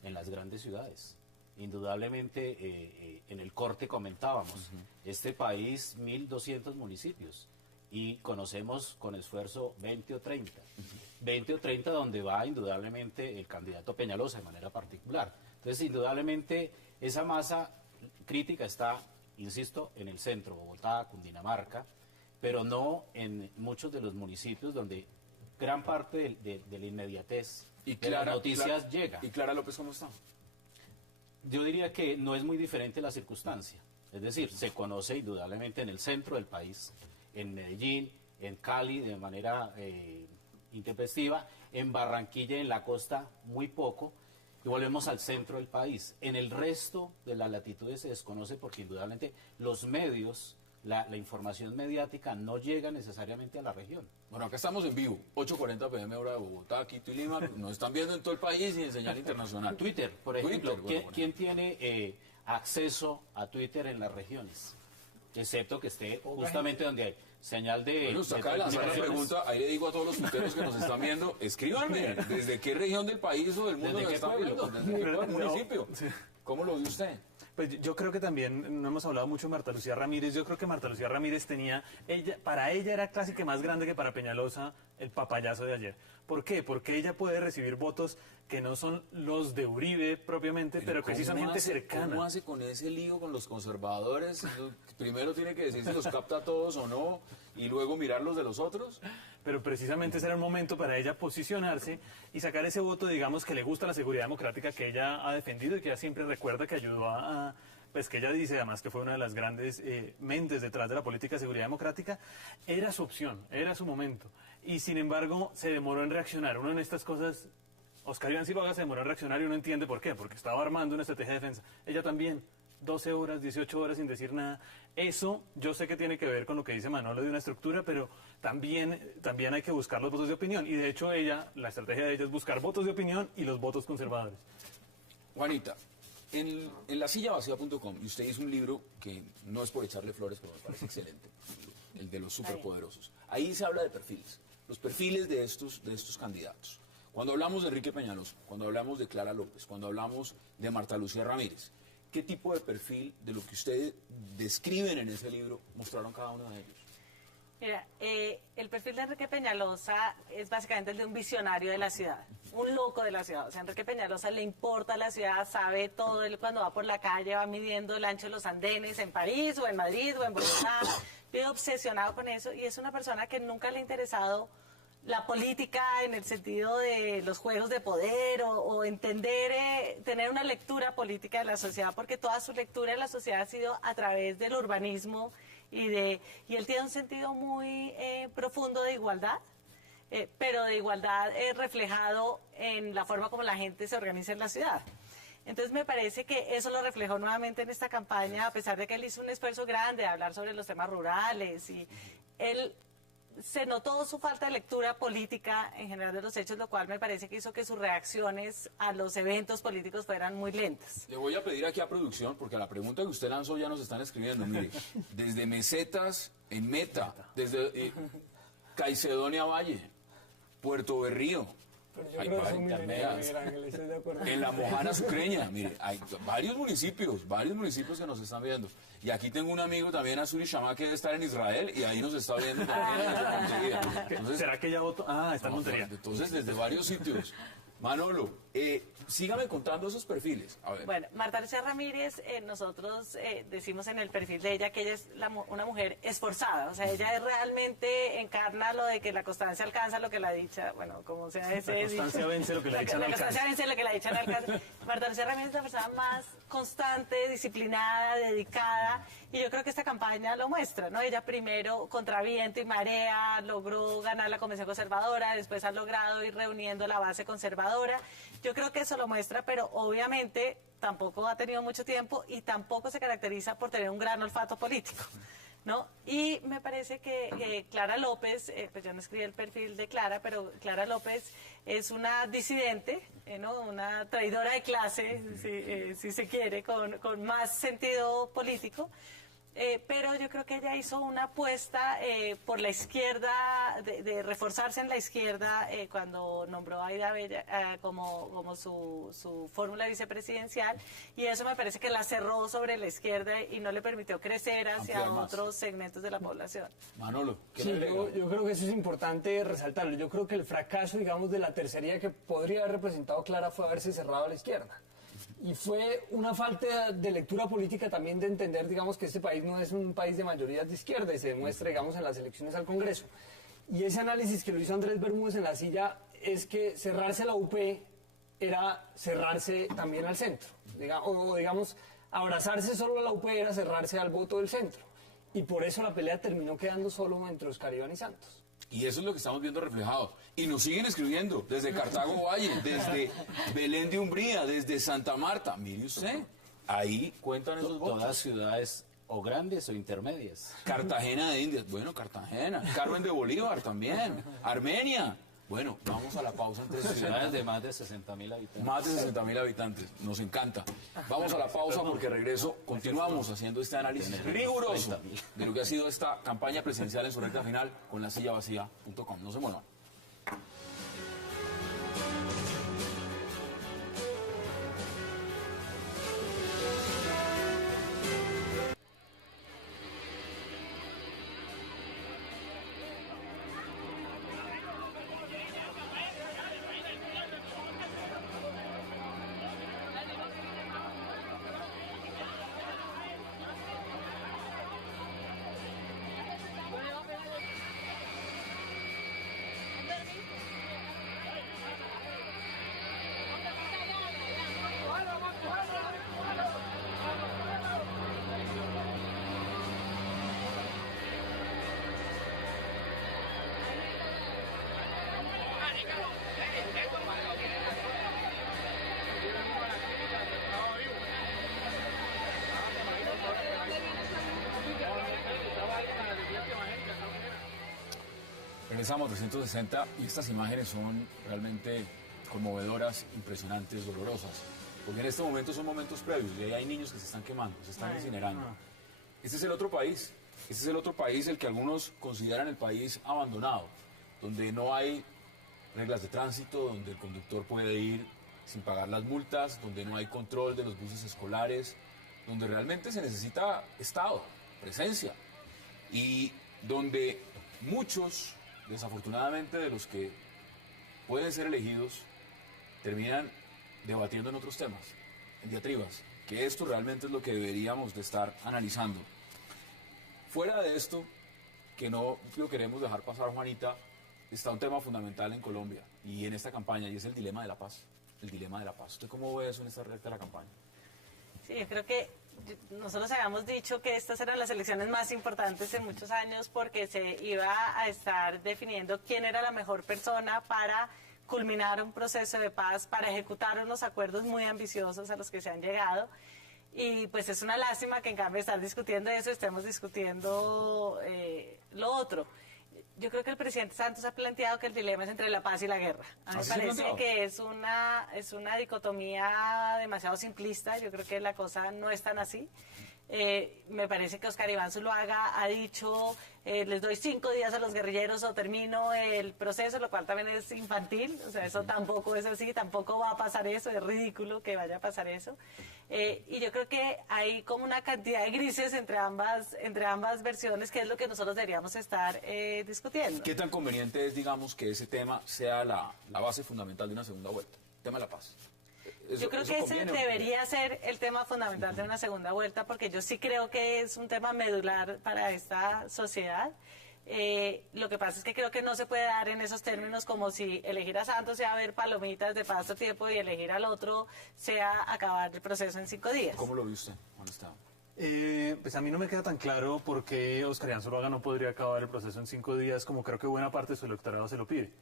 en las grandes ciudades. Indudablemente, en el corte comentábamos, este país, 1.200 municipios, y conocemos con esfuerzo 20 o 30. 20 o 30 donde va indudablemente el candidato Peñalosa de manera particular. Entonces, indudablemente, esa masa crítica está, insisto, en el centro, Bogotá, Cundinamarca, pero no en muchos de los municipios donde gran parte de la inmediatez de las noticias llega. ¿Y Clara López cómo está? Yo diría que no es muy diferente la circunstancia. Es decir, se conoce indudablemente en el centro del país, en Medellín, en Cali de manera intempestiva, en Barranquilla, en la costa, muy poco. Y volvemos al centro del país. En el resto de las latitudes se desconoce porque indudablemente los medios, la información mediática no llega necesariamente a la región. Bueno, acá estamos en vivo, 8:40 p.m. hora de Bogotá, Quito y Lima. Nos están viendo en todo el país y en señal internacional. Twitter, por ejemplo, Twitter, bueno, ¿quién tiene acceso a Twitter en las regiones? Excepto que esté justamente donde hay señal de... Bueno, usted acaba de lanzar la transmisiones. pregunta, ahí le digo a todos los tuiteros que nos están viendo, escríbanme, ¿desde qué región del país o del mundo ¿Desde nos qué están pueblo? viendo? ¿Desde qué No. municipio? ¿Cómo lo ve usted? Pues yo creo que también, no hemos hablado mucho de Marta Lucía Ramírez, yo creo que Marta Lucía Ramírez para ella era casi que más grande que para Peñalosa el papayazo de ayer. ¿Por qué? Porque ella puede recibir votos que no son los de Uribe propiamente, pero que sí son ¿cómo gente hace- cercana. ¿Cómo hace con ese lío con los conservadores? Primero tiene que decir si los capta a todos o no, y luego mirar los de los otros. Pero precisamente ese era el momento para ella posicionarse y sacar ese voto, digamos, que le gusta la seguridad democrática que ella ha defendido y que ella siempre recuerda que ayudó pues que ella dice además que fue una de las grandes mentes detrás de la política de seguridad democrática. Era su opción, era su momento. Y sin embargo se demoró en reaccionar. Uno en estas cosas, Oscar Iván Zuluaga se demoró en reaccionar y uno entiende por qué, porque estaba armando una estrategia de defensa. Ella también. 12 horas, 18 horas sin decir nada. Eso yo sé que tiene que ver con lo que dice Manolo de una estructura, pero también hay que buscar los votos de opinión. Y de hecho la estrategia de ella es buscar votos de opinión y los votos conservadores. Juanita, en lasillavacía.com, y usted hizo un libro que no es por echarle flores, pero me parece excelente, el de los superpoderosos. Ahí se habla de perfiles, los perfiles de estos candidatos. Cuando hablamos de Enrique Peñalosa, cuando hablamos de Clara López, cuando hablamos de Marta Lucía Ramírez, ¿qué tipo de perfil de lo que ustedes describen en ese libro mostraron cada uno de ellos? Mira, el perfil de Enrique Peñalosa es básicamente el de un visionario de la ciudad, un loco de la ciudad. O sea, a Enrique Peñalosa le importa la ciudad, sabe todo. Él cuando va por la calle va midiendo el ancho de los andenes en París o en Madrid o en Bogotá. Vive obsesionado con eso y es una persona que nunca le ha interesado la política en el sentido de los juegos de poder o entender, tener una lectura política de la sociedad, porque toda su lectura de la sociedad ha sido a través del urbanismo y él tiene un sentido muy profundo de igualdad, pero de igualdad reflejado en la forma como la gente se organiza en la ciudad. Entonces me parece que eso lo reflejó nuevamente en esta campaña, a pesar de que él hizo un esfuerzo grande de hablar sobre los temas rurales y él se notó su falta de lectura política en general de los hechos, lo cual me parece que hizo que sus reacciones a los eventos políticos fueran muy lentas. Le voy a pedir aquí a producción, porque a la pregunta que usted lanzó ya nos están escribiendo, mire, desde Mesetas en Meta, desde Caicedonia Valle, Puerto Berrío, Pero yo hay creo que son varias, millennials, Miguel Ángel, estoy de acuerdo. en la Mojana Sucreña, mire, hay varios municipios que nos están viendo. Y aquí tengo un amigo también, Azuri Shama, que debe estar en Israel y ahí nos está viendo también. Entonces, ¿Será que ella votó? Ah, está en Montería. entonces, desde varios sitios. Manolo, sígame contando esos perfiles. A ver. Bueno, Marta Lucía Ramírez, nosotros decimos en el perfil de ella que ella es una mujer esforzada, o sea, ella realmente encarna lo de que la constancia alcanza lo que la dicha, bueno, como sea ese La constancia dicho. vence lo que la dicha no La alcanza. constancia vence lo que la dicha no alcanza. Marta Lucía Ramírez es la persona más constante, disciplinada, dedicada, y yo creo que esta campaña lo muestra, ¿no? Ella primero, contra viento y marea, logró ganar la Convención Conservadora, después ha logrado ir reuniendo la base conservadora. Yo creo que eso lo muestra, pero obviamente tampoco ha tenido mucho tiempo y tampoco se caracteriza por tener un gran olfato político, ¿no? Y me parece que Clara López, pues yo no escribí el perfil de Clara, pero Clara López es una disidente, ¿no? Una traidora de clase, si se quiere, con más sentido político. Pero yo creo que ella hizo una apuesta por la izquierda, de reforzarse en la izquierda cuando nombró a Aida Bella como su fórmula vicepresidencial, y eso me parece que la cerró sobre la izquierda y no le permitió crecer hacia Ampliar más. otros segmentos de la población. Manolo, ¿qué Sí, le agrega? yo creo que eso es importante resaltarlo. Yo creo que el fracaso, digamos, de la tercería que podría haber representado Clara fue haberse cerrado a la izquierda. Y fue una falta de lectura política también de entender, digamos, que este país no es un país de mayorías de izquierda y se demuestra, digamos, en las elecciones al Congreso. Y ese análisis que lo hizo Andrés Bermúdez en la silla es que cerrarse a la UP era cerrarse también al centro. O digamos, abrazarse solo a la UP era cerrarse al voto del centro. Y por eso la pelea terminó quedando solo entre Oscar Iván y Santos. Y eso es lo que estamos viendo reflejado. Y nos siguen escribiendo desde Cartago Valle, desde Belén de Umbría, desde Santa Marta. Mire usted, ahí cuentan esos votos. Todas ciudades o grandes o intermedias. Cartagena de Indias, bueno, Cartagena. Carmen de Bolívar también. Armenia. Bueno, vamos a la pausa entre Ciudades ciudades de más de 60.000 habitantes. Más de 60.000 habitantes, nos encanta. Vamos a la pausa porque regreso, continuamos haciendo este análisis riguroso de lo que ha sido esta campaña presidencial en su recta final con lasillavacía.com. No se muevan. Regresamos 360 y estas imágenes son realmente conmovedoras, impresionantes, dolorosas. Porque en este momento son momentos previos y ahí hay niños que se están quemando, se están incinerando. Este es el otro país. Este es el otro país el que algunos consideran el país abandonado, donde no hay reglas de tránsito, donde el conductor puede ir sin pagar las multas, donde no hay control de los buses escolares, donde realmente se necesita Estado, presencia, y donde muchos, desafortunadamente, de los que pueden ser elegidos, terminan debatiendo en otros temas, en diatribas, que esto realmente es lo que deberíamos de estar analizando. Fuera de esto, que no lo queremos dejar pasar, Juanita, está un tema fundamental en Colombia y en esta campaña, y es el dilema de la paz. El dilema de la paz. ¿Usted cómo ve eso en esta recta de la campaña? Sí, yo creo que nosotros habíamos dicho que estas eran las elecciones más importantes en muchos años porque se iba a estar definiendo quién era la mejor persona para culminar un proceso de paz, para ejecutar unos acuerdos muy ambiciosos a los que se han llegado. Y pues es una lástima que en cambio de estar discutiendo eso, estemos discutiendo lo otro. Yo creo que el presidente Santos ha planteado que el dilema es entre la paz y la guerra. A mí me parece que es una dicotomía demasiado simplista. Yo creo que la cosa no es tan así. Me parece que Óscar Iván Zuluaga ha dicho, les doy 5 días a los guerrilleros o termino el proceso, lo cual también es infantil. O sea, eso tampoco es así, tampoco va a pasar eso, es ridículo que vaya a pasar eso. Y yo creo que hay como una cantidad de grises entre ambas versiones, que es lo que nosotros deberíamos estar discutiendo. ¿Qué tan conveniente es, digamos, que ese tema sea la base fundamental de una segunda vuelta? El tema de la paz. Yo creo que ese debería ser el tema fundamental de una segunda vuelta, porque yo sí creo que es un tema medular para esta sociedad. Lo que pasa es que creo que no se puede dar en esos términos, como si elegir a Santos sea ver palomitas de paso tiempo y elegir al otro sea acabar el proceso en 5 días. ¿Cómo lo vio usted? ¿Dónde estaba? Pues a mí no me queda tan claro por qué Óscar Iván Zuluaga no podría acabar el proceso en 5 días, como creo que buena parte de su electorado se lo pide.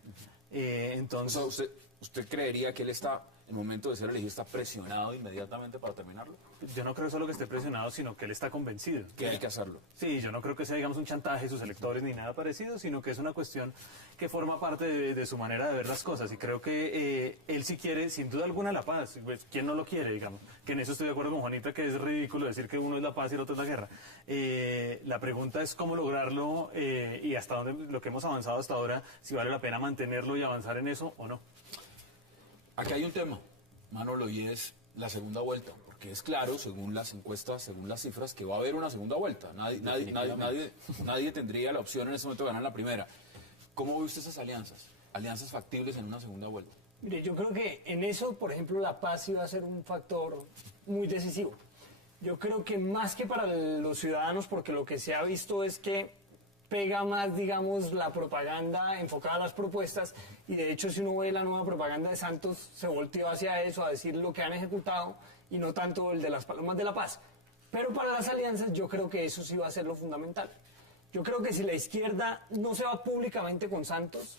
Entonces, O sea, ¿usted creería que él está, en el momento de ser elegido, está presionado inmediatamente para terminarlo? yo no creo solo que esté presionado, sino que él está convencido. Que hay que hacerlo. Sí, yo no creo que sea, digamos, un chantaje de sus electores ni nada parecido, sino que es una cuestión que forma parte de su manera de ver las cosas. Y creo que él sí quiere, sin duda alguna, la paz. Pues, ¿quién no lo quiere, digamos? Que en eso estoy de acuerdo con Juanita, que es ridículo decir que uno es la paz y el otro es la guerra. La pregunta es cómo lograrlo y hasta dónde, lo que hemos avanzado hasta ahora, si vale la pena mantenerlo y avanzar en eso o no. Aquí hay un tema, Manolo, y es la segunda vuelta. Porque es claro, según las encuestas, según las cifras, que va a haber una segunda vuelta. Nadie tendría la opción en ese momento de ganar la primera. ¿Cómo ve usted esas alianzas? Alianzas factibles en una segunda vuelta. Mire, yo creo que en eso, por ejemplo, la paz iba a ser un factor muy decisivo. Yo creo que más que para los ciudadanos, porque lo que se ha visto es que pega más, digamos, la propaganda enfocada a las propuestas, y de hecho si uno ve la nueva propaganda de Santos, se volteó hacia eso, a decir lo que han ejecutado, y no tanto el de las palomas de la paz. Pero para las alianzas yo creo que eso sí va a ser lo fundamental. Yo creo que si la izquierda no se va públicamente con Santos,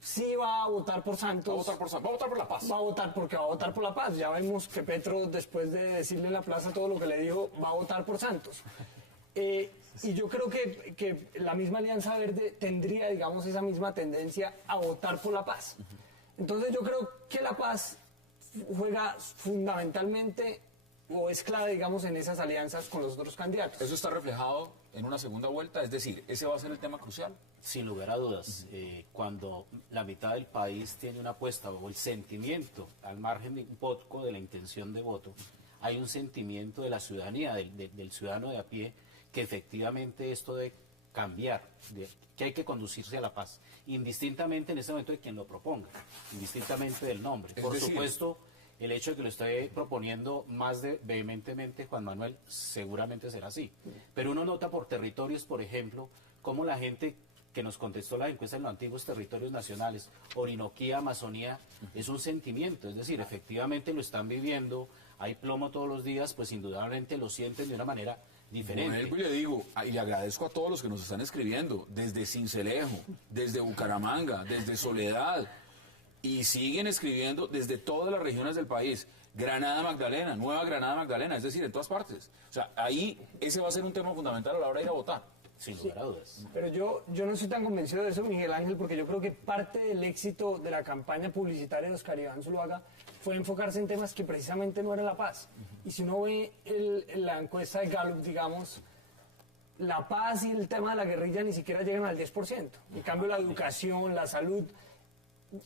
sí va a votar por Santos. Va a votar por la paz. Va a votar porque va a votar por la paz. Ya vemos que Petro, después de decirle en la plaza todo lo que le dijo, va a votar por Santos. Y yo creo que la misma Alianza Verde tendría, digamos, esa misma tendencia a votar por la paz. Entonces yo creo que la paz juega fundamentalmente o es clave, digamos, en esas alianzas con los otros candidatos. ¿Eso está reflejado en una segunda vuelta? Es decir, ¿ese va a ser el tema crucial? Sin lugar a dudas, cuando la mitad del país tiene una apuesta o el sentimiento, al margen de un poco de la intención de voto, hay un sentimiento de la ciudadanía, del ciudadano de a pie, que efectivamente esto de cambiar, que hay que conducirse a la paz, indistintamente en este momento de quien lo proponga, indistintamente del nombre. Por supuesto, el hecho de que lo esté proponiendo más vehementemente Juan Manuel seguramente será así. Pero uno nota por territorios, por ejemplo, cómo la gente que nos contestó la encuesta en los antiguos territorios nacionales, Orinoquía, Amazonía, es un sentimiento, es decir, efectivamente lo están viviendo, hay plomo todos los días, pues indudablemente lo sienten de una manera diferente. Vuelvo y le digo, y le agradezco a todos los que nos están escribiendo, desde Sincelejo, desde Bucaramanga, desde Soledad, y siguen escribiendo desde todas las regiones del país. Granada Magdalena, Nueva Granada Magdalena, es decir, en todas partes. O sea, ahí ese va a ser un tema fundamental a la hora de ir a votar. Sin lugar a dudas. Pero yo no estoy tan convencido de eso, Miguel Ángel, porque yo creo que parte del éxito de la campaña publicitaria de Óscar Iván Zuluaga fue enfocarse en temas que precisamente no era la paz. Y si uno ve la encuesta de Gallup, digamos, la paz y el tema de la guerrilla ni siquiera llegan al 10%. En cambio, la educación, la salud.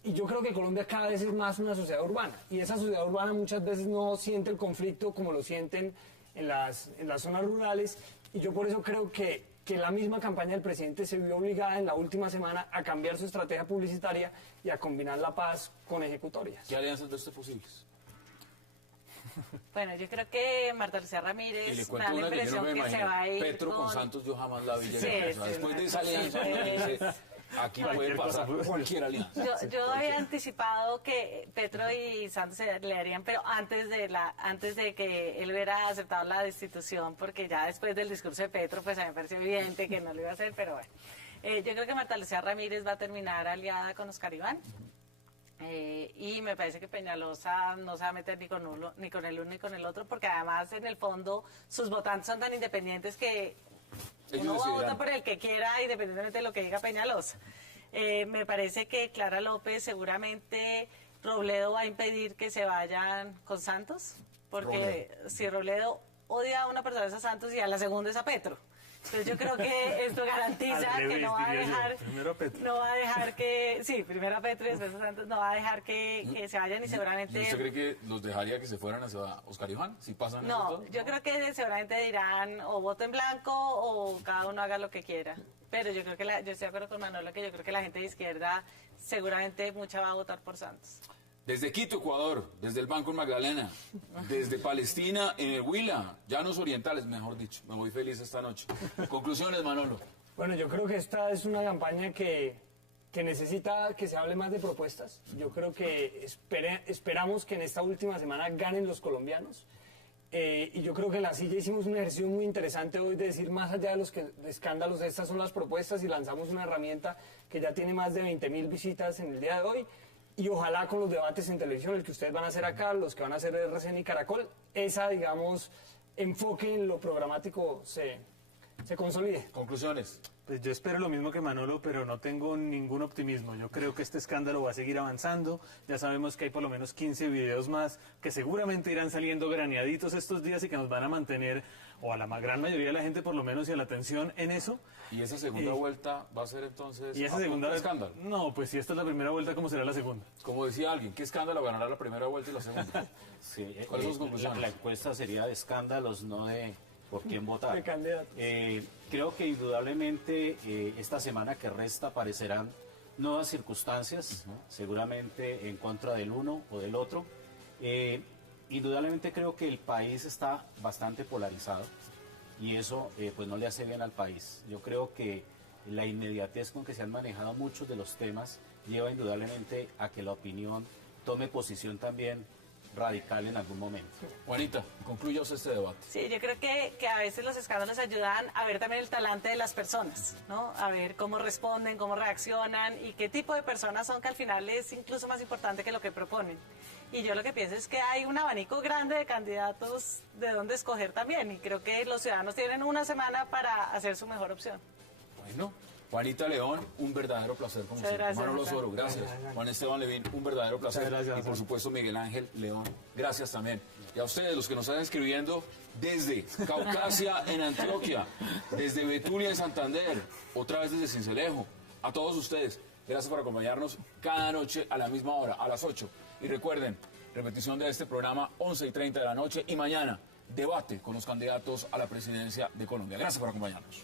Y yo creo que Colombia cada vez es más una sociedad urbana. Y esa sociedad urbana muchas veces no siente el conflicto como lo sienten en las zonas rurales, y yo por eso creo que la misma campaña del presidente se vio obligada en la última semana a cambiar su estrategia publicitaria y a combinar la paz con ejecutorias. ¿Qué alianzas de usted posibles? Bueno, yo creo que Marta Lucía Y le Ramírez da cuento la una que yo impresión no me que se imagino. va a ir Petro con Santos yo jamás la vi llegar. Sí, O sea, después sí, de esa alianza, sí. uno dice, aquí puede Cualquier cosa pasar puede- cualquier alianza. Yo había anticipado que Petro y Santos se le harían, pero antes de que él hubiera aceptado la destitución, porque ya después del discurso de Petro, pues a mí me pareció evidente que no lo iba a hacer, pero bueno. Yo creo que Marta Lucía Ramírez va a terminar aliada con Oscar Iván. Y me parece que Peñalosa no se va a meter ni con el uno ni con el otro, porque además en el fondo sus votantes son tan independientes que Ellos uno va a decidirán. votar por el que quiera, independientemente de lo que diga Peñalosa. Me parece que Clara López, seguramente Robledo va a impedir que se vayan con Santos, porque si Robledo odia a una persona es a Santos y a la segunda es a Petro. Entonces yo creo que esto garantiza Al que revés, no va a diría yo. dejar, Primero a Petro. no va a dejar que, sí, primero a Petro y después a Santos, no va a dejar que se vayan y ¿Y seguramente... usted cree que los dejaría que se fueran hacia Oscar Iván? ¿Si pasan esos No, dos? yo creo que seguramente dirán o voto en blanco o cada uno haga lo que quiera. Pero yo creo que yo estoy de acuerdo con Manolo que yo creo que la gente de izquierda seguramente mucha va a votar por Santos. Desde Quito, Ecuador, desde el Banco en Magdalena, desde Palestina en el Huila, Llanos Orientales, mejor dicho. Me voy feliz esta noche. Conclusiones, Manolo. Bueno, yo creo que esta es una campaña que necesita que se hable más de propuestas. Yo creo que esperamos que en esta última semana ganen los colombianos. Y yo creo que en la silla hicimos un ejercicio muy interesante hoy de decir, más allá de los de escándalos, estas son las propuestas, y lanzamos una herramienta que ya tiene más de 20.000 visitas en el día de hoy. Y ojalá con los debates en televisión, el que ustedes van a hacer acá, los que van a hacer RCN y Caracol, esa, digamos, enfoque en lo programático se consolide. Conclusiones. Pues yo espero lo mismo que Manolo, pero no tengo ningún optimismo. Yo creo que este escándalo va a seguir avanzando. Ya sabemos que hay por lo menos 15 videos más que seguramente irán saliendo graneaditos estos días y que nos van a mantener, o a la gran mayoría de la gente por lo menos, y a la atención en eso. ¿Y esa segunda vuelta va a ser entonces Y esa a segunda punta de escándalo? No, pues si esta es la primera vuelta, ¿cómo será la segunda? Como decía alguien, ¿qué escándalo ganará la primera vuelta y la segunda? Sí, ¿Cuáles son sus conclusiones? La encuesta sería de escándalos, no de por quién votar. De candidatos. Creo que indudablemente esta semana que resta aparecerán nuevas circunstancias, seguramente en contra del uno o del otro. Indudablemente creo que el país está bastante polarizado y eso pues no le hace bien al país. Yo creo que la inmediatez con que se han manejado muchos de los temas lleva indudablemente a que la opinión tome posición también radical en algún momento. Juanita, concluya usted este debate. Sí, yo creo que a veces los escándalos ayudan a ver también el talante de las personas, ¿no? A ver cómo responden, cómo reaccionan y qué tipo de personas son, que al final es incluso más importante que lo que proponen. Y yo lo que pienso es que hay un abanico grande de candidatos de dónde escoger también, y creo que los ciudadanos tienen una semana para hacer su mejor opción. Bueno, Juanita León, un verdadero placer como Muchas siempre. gracias, Manolo Juan. Soro, gracias. Juan Esteban Levín, un verdadero placer. Muchas gracias, y por Juan. supuesto Miguel Ángel León, gracias también. Y a ustedes, los que nos están escribiendo desde Caucasia en Antioquia, desde Betulia en Santander, otra vez desde Cincelejo, a todos ustedes, gracias por acompañarnos cada noche a la misma hora, a las 8. Y recuerden, repetición de este programa 11:30 de la noche, y mañana debate con los candidatos a la presidencia de Colombia. Gracias por acompañarnos.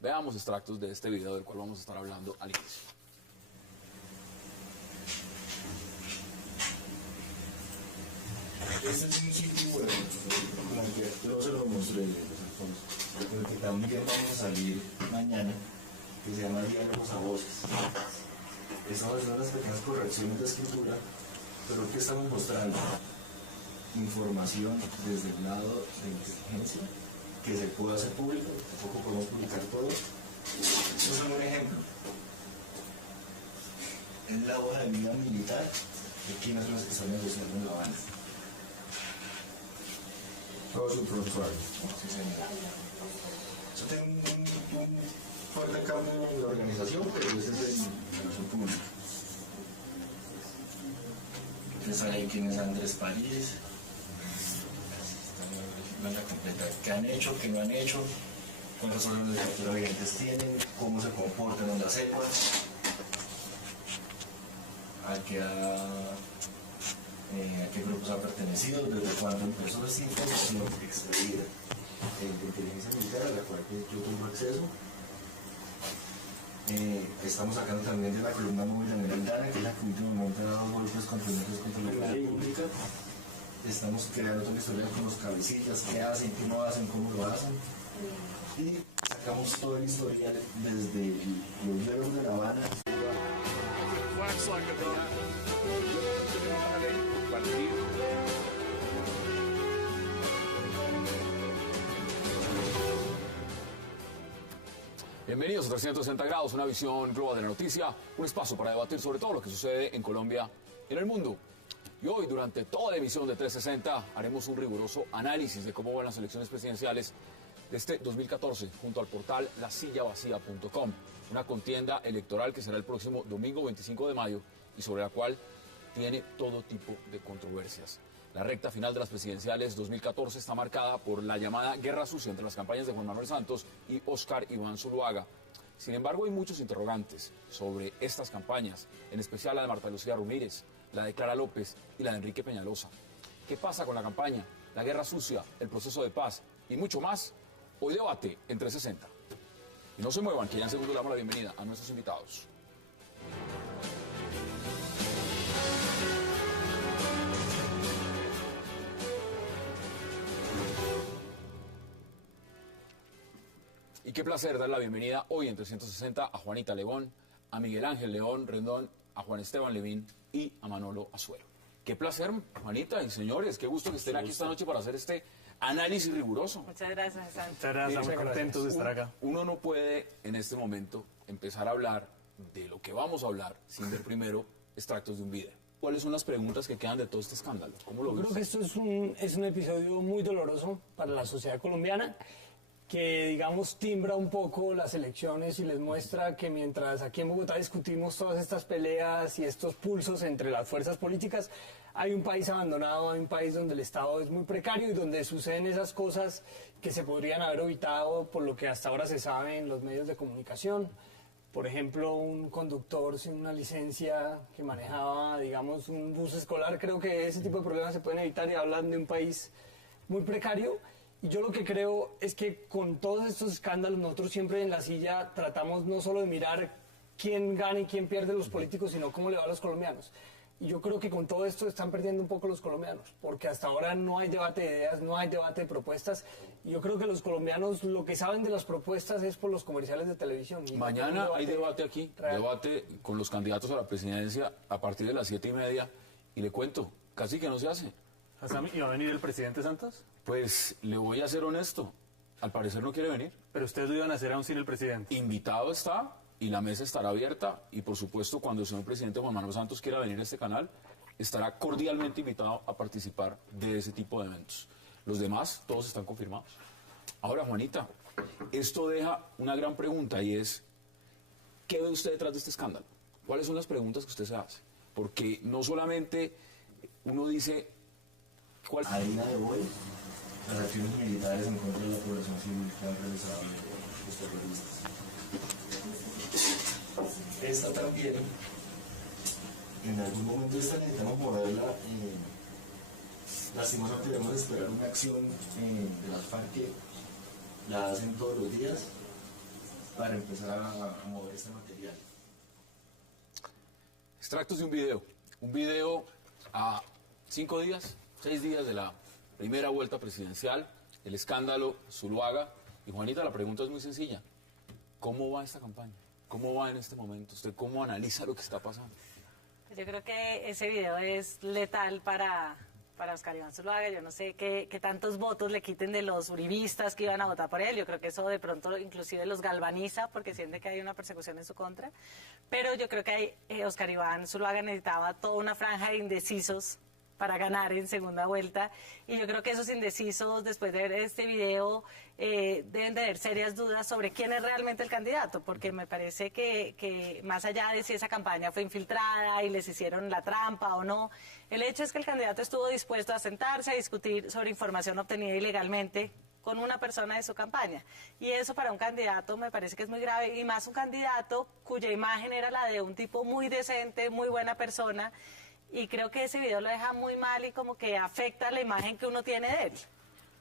Veamos extractos de este video del cual vamos a estar hablando al inicio. Este es un sitio web, como que yo se lo mostré, Alfonso, pero que también vamos a salir mañana, que se llama Diálogos a Voces. Estamos haciendo unas pequeñas correcciones de escritura, pero ¿qué estamos mostrando? Información desde el lado de inteligencia, que se puede hacer público, tampoco podemos publicar todo. Esto es un ejemplo. Es la hoja de vida militar de quienes son los que están negociando en La Habana. Todo su prontuario. Sí, señor. Eso tiene un fuerte cambio en la organización, pero ese es el público. Ustedes saben quién es Andrés París, planta completa. ¿Qué han hecho? ¿Qué no han hecho? ¿Cuántos órganos de captura vigentes tienen? ¿Cómo se comportan en la cepa? ¿A qué grupos ha pertenecido? ¿Desde cuándo empezó esta información extraída de inteligencia militar a la cual yo tengo acceso? Estamos sacando también de la columna móvil de Merendana, que es la que últimamente ha dado golpes contundentes contra la vida pública. Estamos creando toda la historia con los cabecillas, qué hacen, qué no hacen, cómo lo hacen. Y sacamos todo el historial desde los hierros de La Habana. Bienvenidos a 360 grados, una visión global de la noticia, un espacio para debatir sobre todo lo que sucede en Colombia y en el mundo. Y hoy, durante toda la emisión de 360, haremos un riguroso análisis de cómo van las elecciones presidenciales de este 2014 junto al portal lasillavacía.com, una contienda electoral que será el próximo domingo 25 de mayo y sobre la cual tiene todo tipo de controversias. La recta final de las presidenciales 2014 está marcada por la llamada guerra sucia entre las campañas de Juan Manuel Santos y Óscar Iván Zuluaga. Sin embargo, hay muchos interrogantes sobre estas campañas, en especial la de Marta Lucía Ramírez, la de Clara López y la de Enrique Peñalosa. ¿Qué pasa con la campaña, la guerra sucia, el proceso de paz y mucho más? Hoy debate en 360. Y no se muevan, que ya en segundo le damos la bienvenida a nuestros invitados. Y qué placer dar la bienvenida hoy en 360 a Juanita León, a Miguel Ángel León Rendón, a Juan Esteban Levín y a Manolo Azuero. Qué placer, Juanita y señores, qué gusto que estén aquí esta noche para hacer este análisis riguroso. Muchas gracias, Santos. Muchas gracias, muy contentos de estar acá. Uno no puede en este momento empezar a hablar de lo que vamos a hablar sin ver primero extractos de un video. ¿Cuáles son las preguntas que quedan de todo este escándalo? ¿Cómo lo Yo ves? creo que esto es un episodio muy doloroso para la sociedad colombiana, que, digamos, timbra un poco las elecciones y les muestra que mientras aquí en Bogotá discutimos todas estas peleas y estos pulsos entre las fuerzas políticas, hay un país abandonado, hay un país donde el Estado es muy precario y donde suceden esas cosas que se podrían haber evitado por lo que hasta ahora se sabe en los medios de comunicación. Por ejemplo, un conductor sin una licencia que manejaba, digamos, un bus escolar. Creo que ese tipo de problemas se pueden evitar y hablan de un país muy precario. Y yo lo que creo es que con todos estos escándalos nosotros siempre en La Silla tratamos no solo de mirar quién gana y quién pierde los políticos, sino cómo le va a los colombianos. Y yo creo que con todo esto están perdiendo un poco los colombianos, porque hasta ahora no hay debate de ideas, no hay debate de propuestas. Y yo creo que los colombianos lo que saben de las propuestas es por los comerciales de televisión. Y Mañana hay debate aquí, real. debate con los candidatos a la presidencia a partir de las 7:30. Y le cuento, casi que no se hace. Hassam, ¿y va a venir el presidente Santos? Pues le voy a ser honesto, al parecer no quiere venir. Pero ustedes lo iban a hacer aún sin el presidente. Invitado está y la mesa estará abierta y por supuesto cuando el señor presidente Juan Manuel Santos quiera venir a este canal estará cordialmente invitado a participar de ese tipo de eventos. Los demás todos están confirmados. Ahora, Juanita, esto deja una gran pregunta y es, ¿qué ve usted detrás de este escándalo? ¿Cuáles son las preguntas que usted se hace? Porque no solamente uno dice cuál... A día de hoy, las acciones militares en contra de la población civil que han realizado los terroristas. Esta también, en algún momento esta necesitamos moverla. Lastimosamente debemos esperar una acción de las FARC que la hacen todos los días para empezar a mover este material. Extractos de un video a 5 días, 6 días de la primera vuelta presidencial, el escándalo Zuluaga. Y Juanita, la pregunta es muy sencilla, ¿cómo va esta campaña? ¿Cómo va en este momento? ¿Usted cómo analiza lo que está pasando? Yo creo que ese video es letal para Óscar Iván Zuluaga. Yo no sé qué tantos votos le quiten de los uribistas que iban a votar por él. Yo creo que eso de pronto inclusive los galvaniza porque siente que hay una persecución en su contra. Pero yo creo que Óscar Iván Zuluaga necesitaba toda una franja de indecisos ganar en segunda vuelta. Y yo creo que esos indecisos, después de ver este video, deben tener serias dudas sobre quién es realmente el candidato, porque me parece que más allá de si esa campaña fue infiltrada y les hicieron la trampa o no, el hecho es que el candidato estuvo dispuesto a sentarse a discutir sobre información obtenida ilegalmente con una persona de su campaña. Y eso para un candidato me parece que es muy grave, y más un candidato cuya imagen era la de un tipo muy decente, muy buena persona, y creo que ese video lo deja muy mal y como que afecta la imagen que uno tiene de él.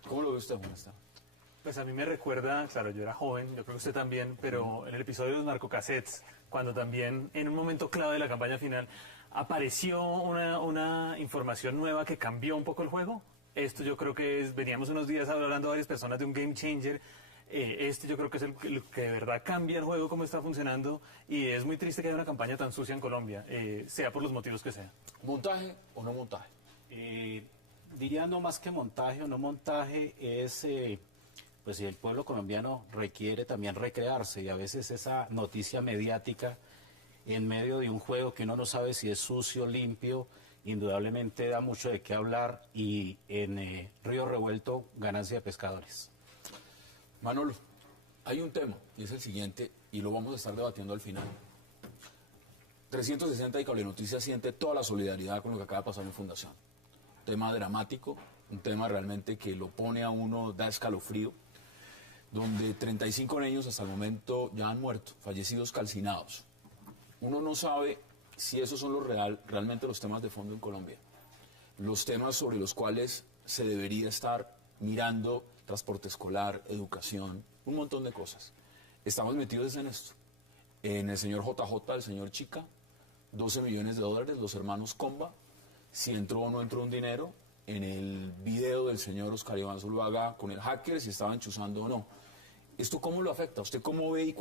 ¿Cómo lo ve usted, Juan Esteban? Pues a mí me recuerda, claro, yo era joven, yo creo que usted también, pero en el episodio de los narcocassettes, cuando también en un momento clave de la campaña final apareció una información nueva que cambió un poco el juego. Esto yo creo que veníamos unos días hablando varias personas de un game changer. Este yo creo que es el que de verdad cambia el juego, cómo está funcionando, y es muy triste que haya una campaña tan sucia en Colombia, sea por los motivos que sea. ¿Montaje o no montaje? Diría no más que montaje o no montaje es, pues si el pueblo colombiano requiere también recrearse, y a veces esa noticia mediática en medio de un juego que uno no sabe si es sucio, limpio, indudablemente da mucho de qué hablar, y en Río Revuelto, ganancia de pescadores. Manolo, hay un tema, y es el siguiente, y lo vamos a estar debatiendo al final. 360 y Cable Noticias siente toda la solidaridad con lo que acaba de pasar en Fundación. Tema dramático, un tema realmente que lo pone a uno, da escalofrío, donde 35 niños hasta el momento ya han muerto, fallecidos calcinados. Uno no sabe si esos son realmente los temas de fondo en Colombia, los temas sobre los cuales se debería estar mirando: transporte escolar, educación, un montón de cosas. Estamos metidos en esto. En el señor JJ, el señor Chica, 12 millones de dólares, los hermanos Comba, si entró o no entró un dinero, en el video del señor Oscar Iván Zuluaga con el hacker, si estaban chuzando o no. ¿Esto cómo lo afecta? ¿Usted cómo ve y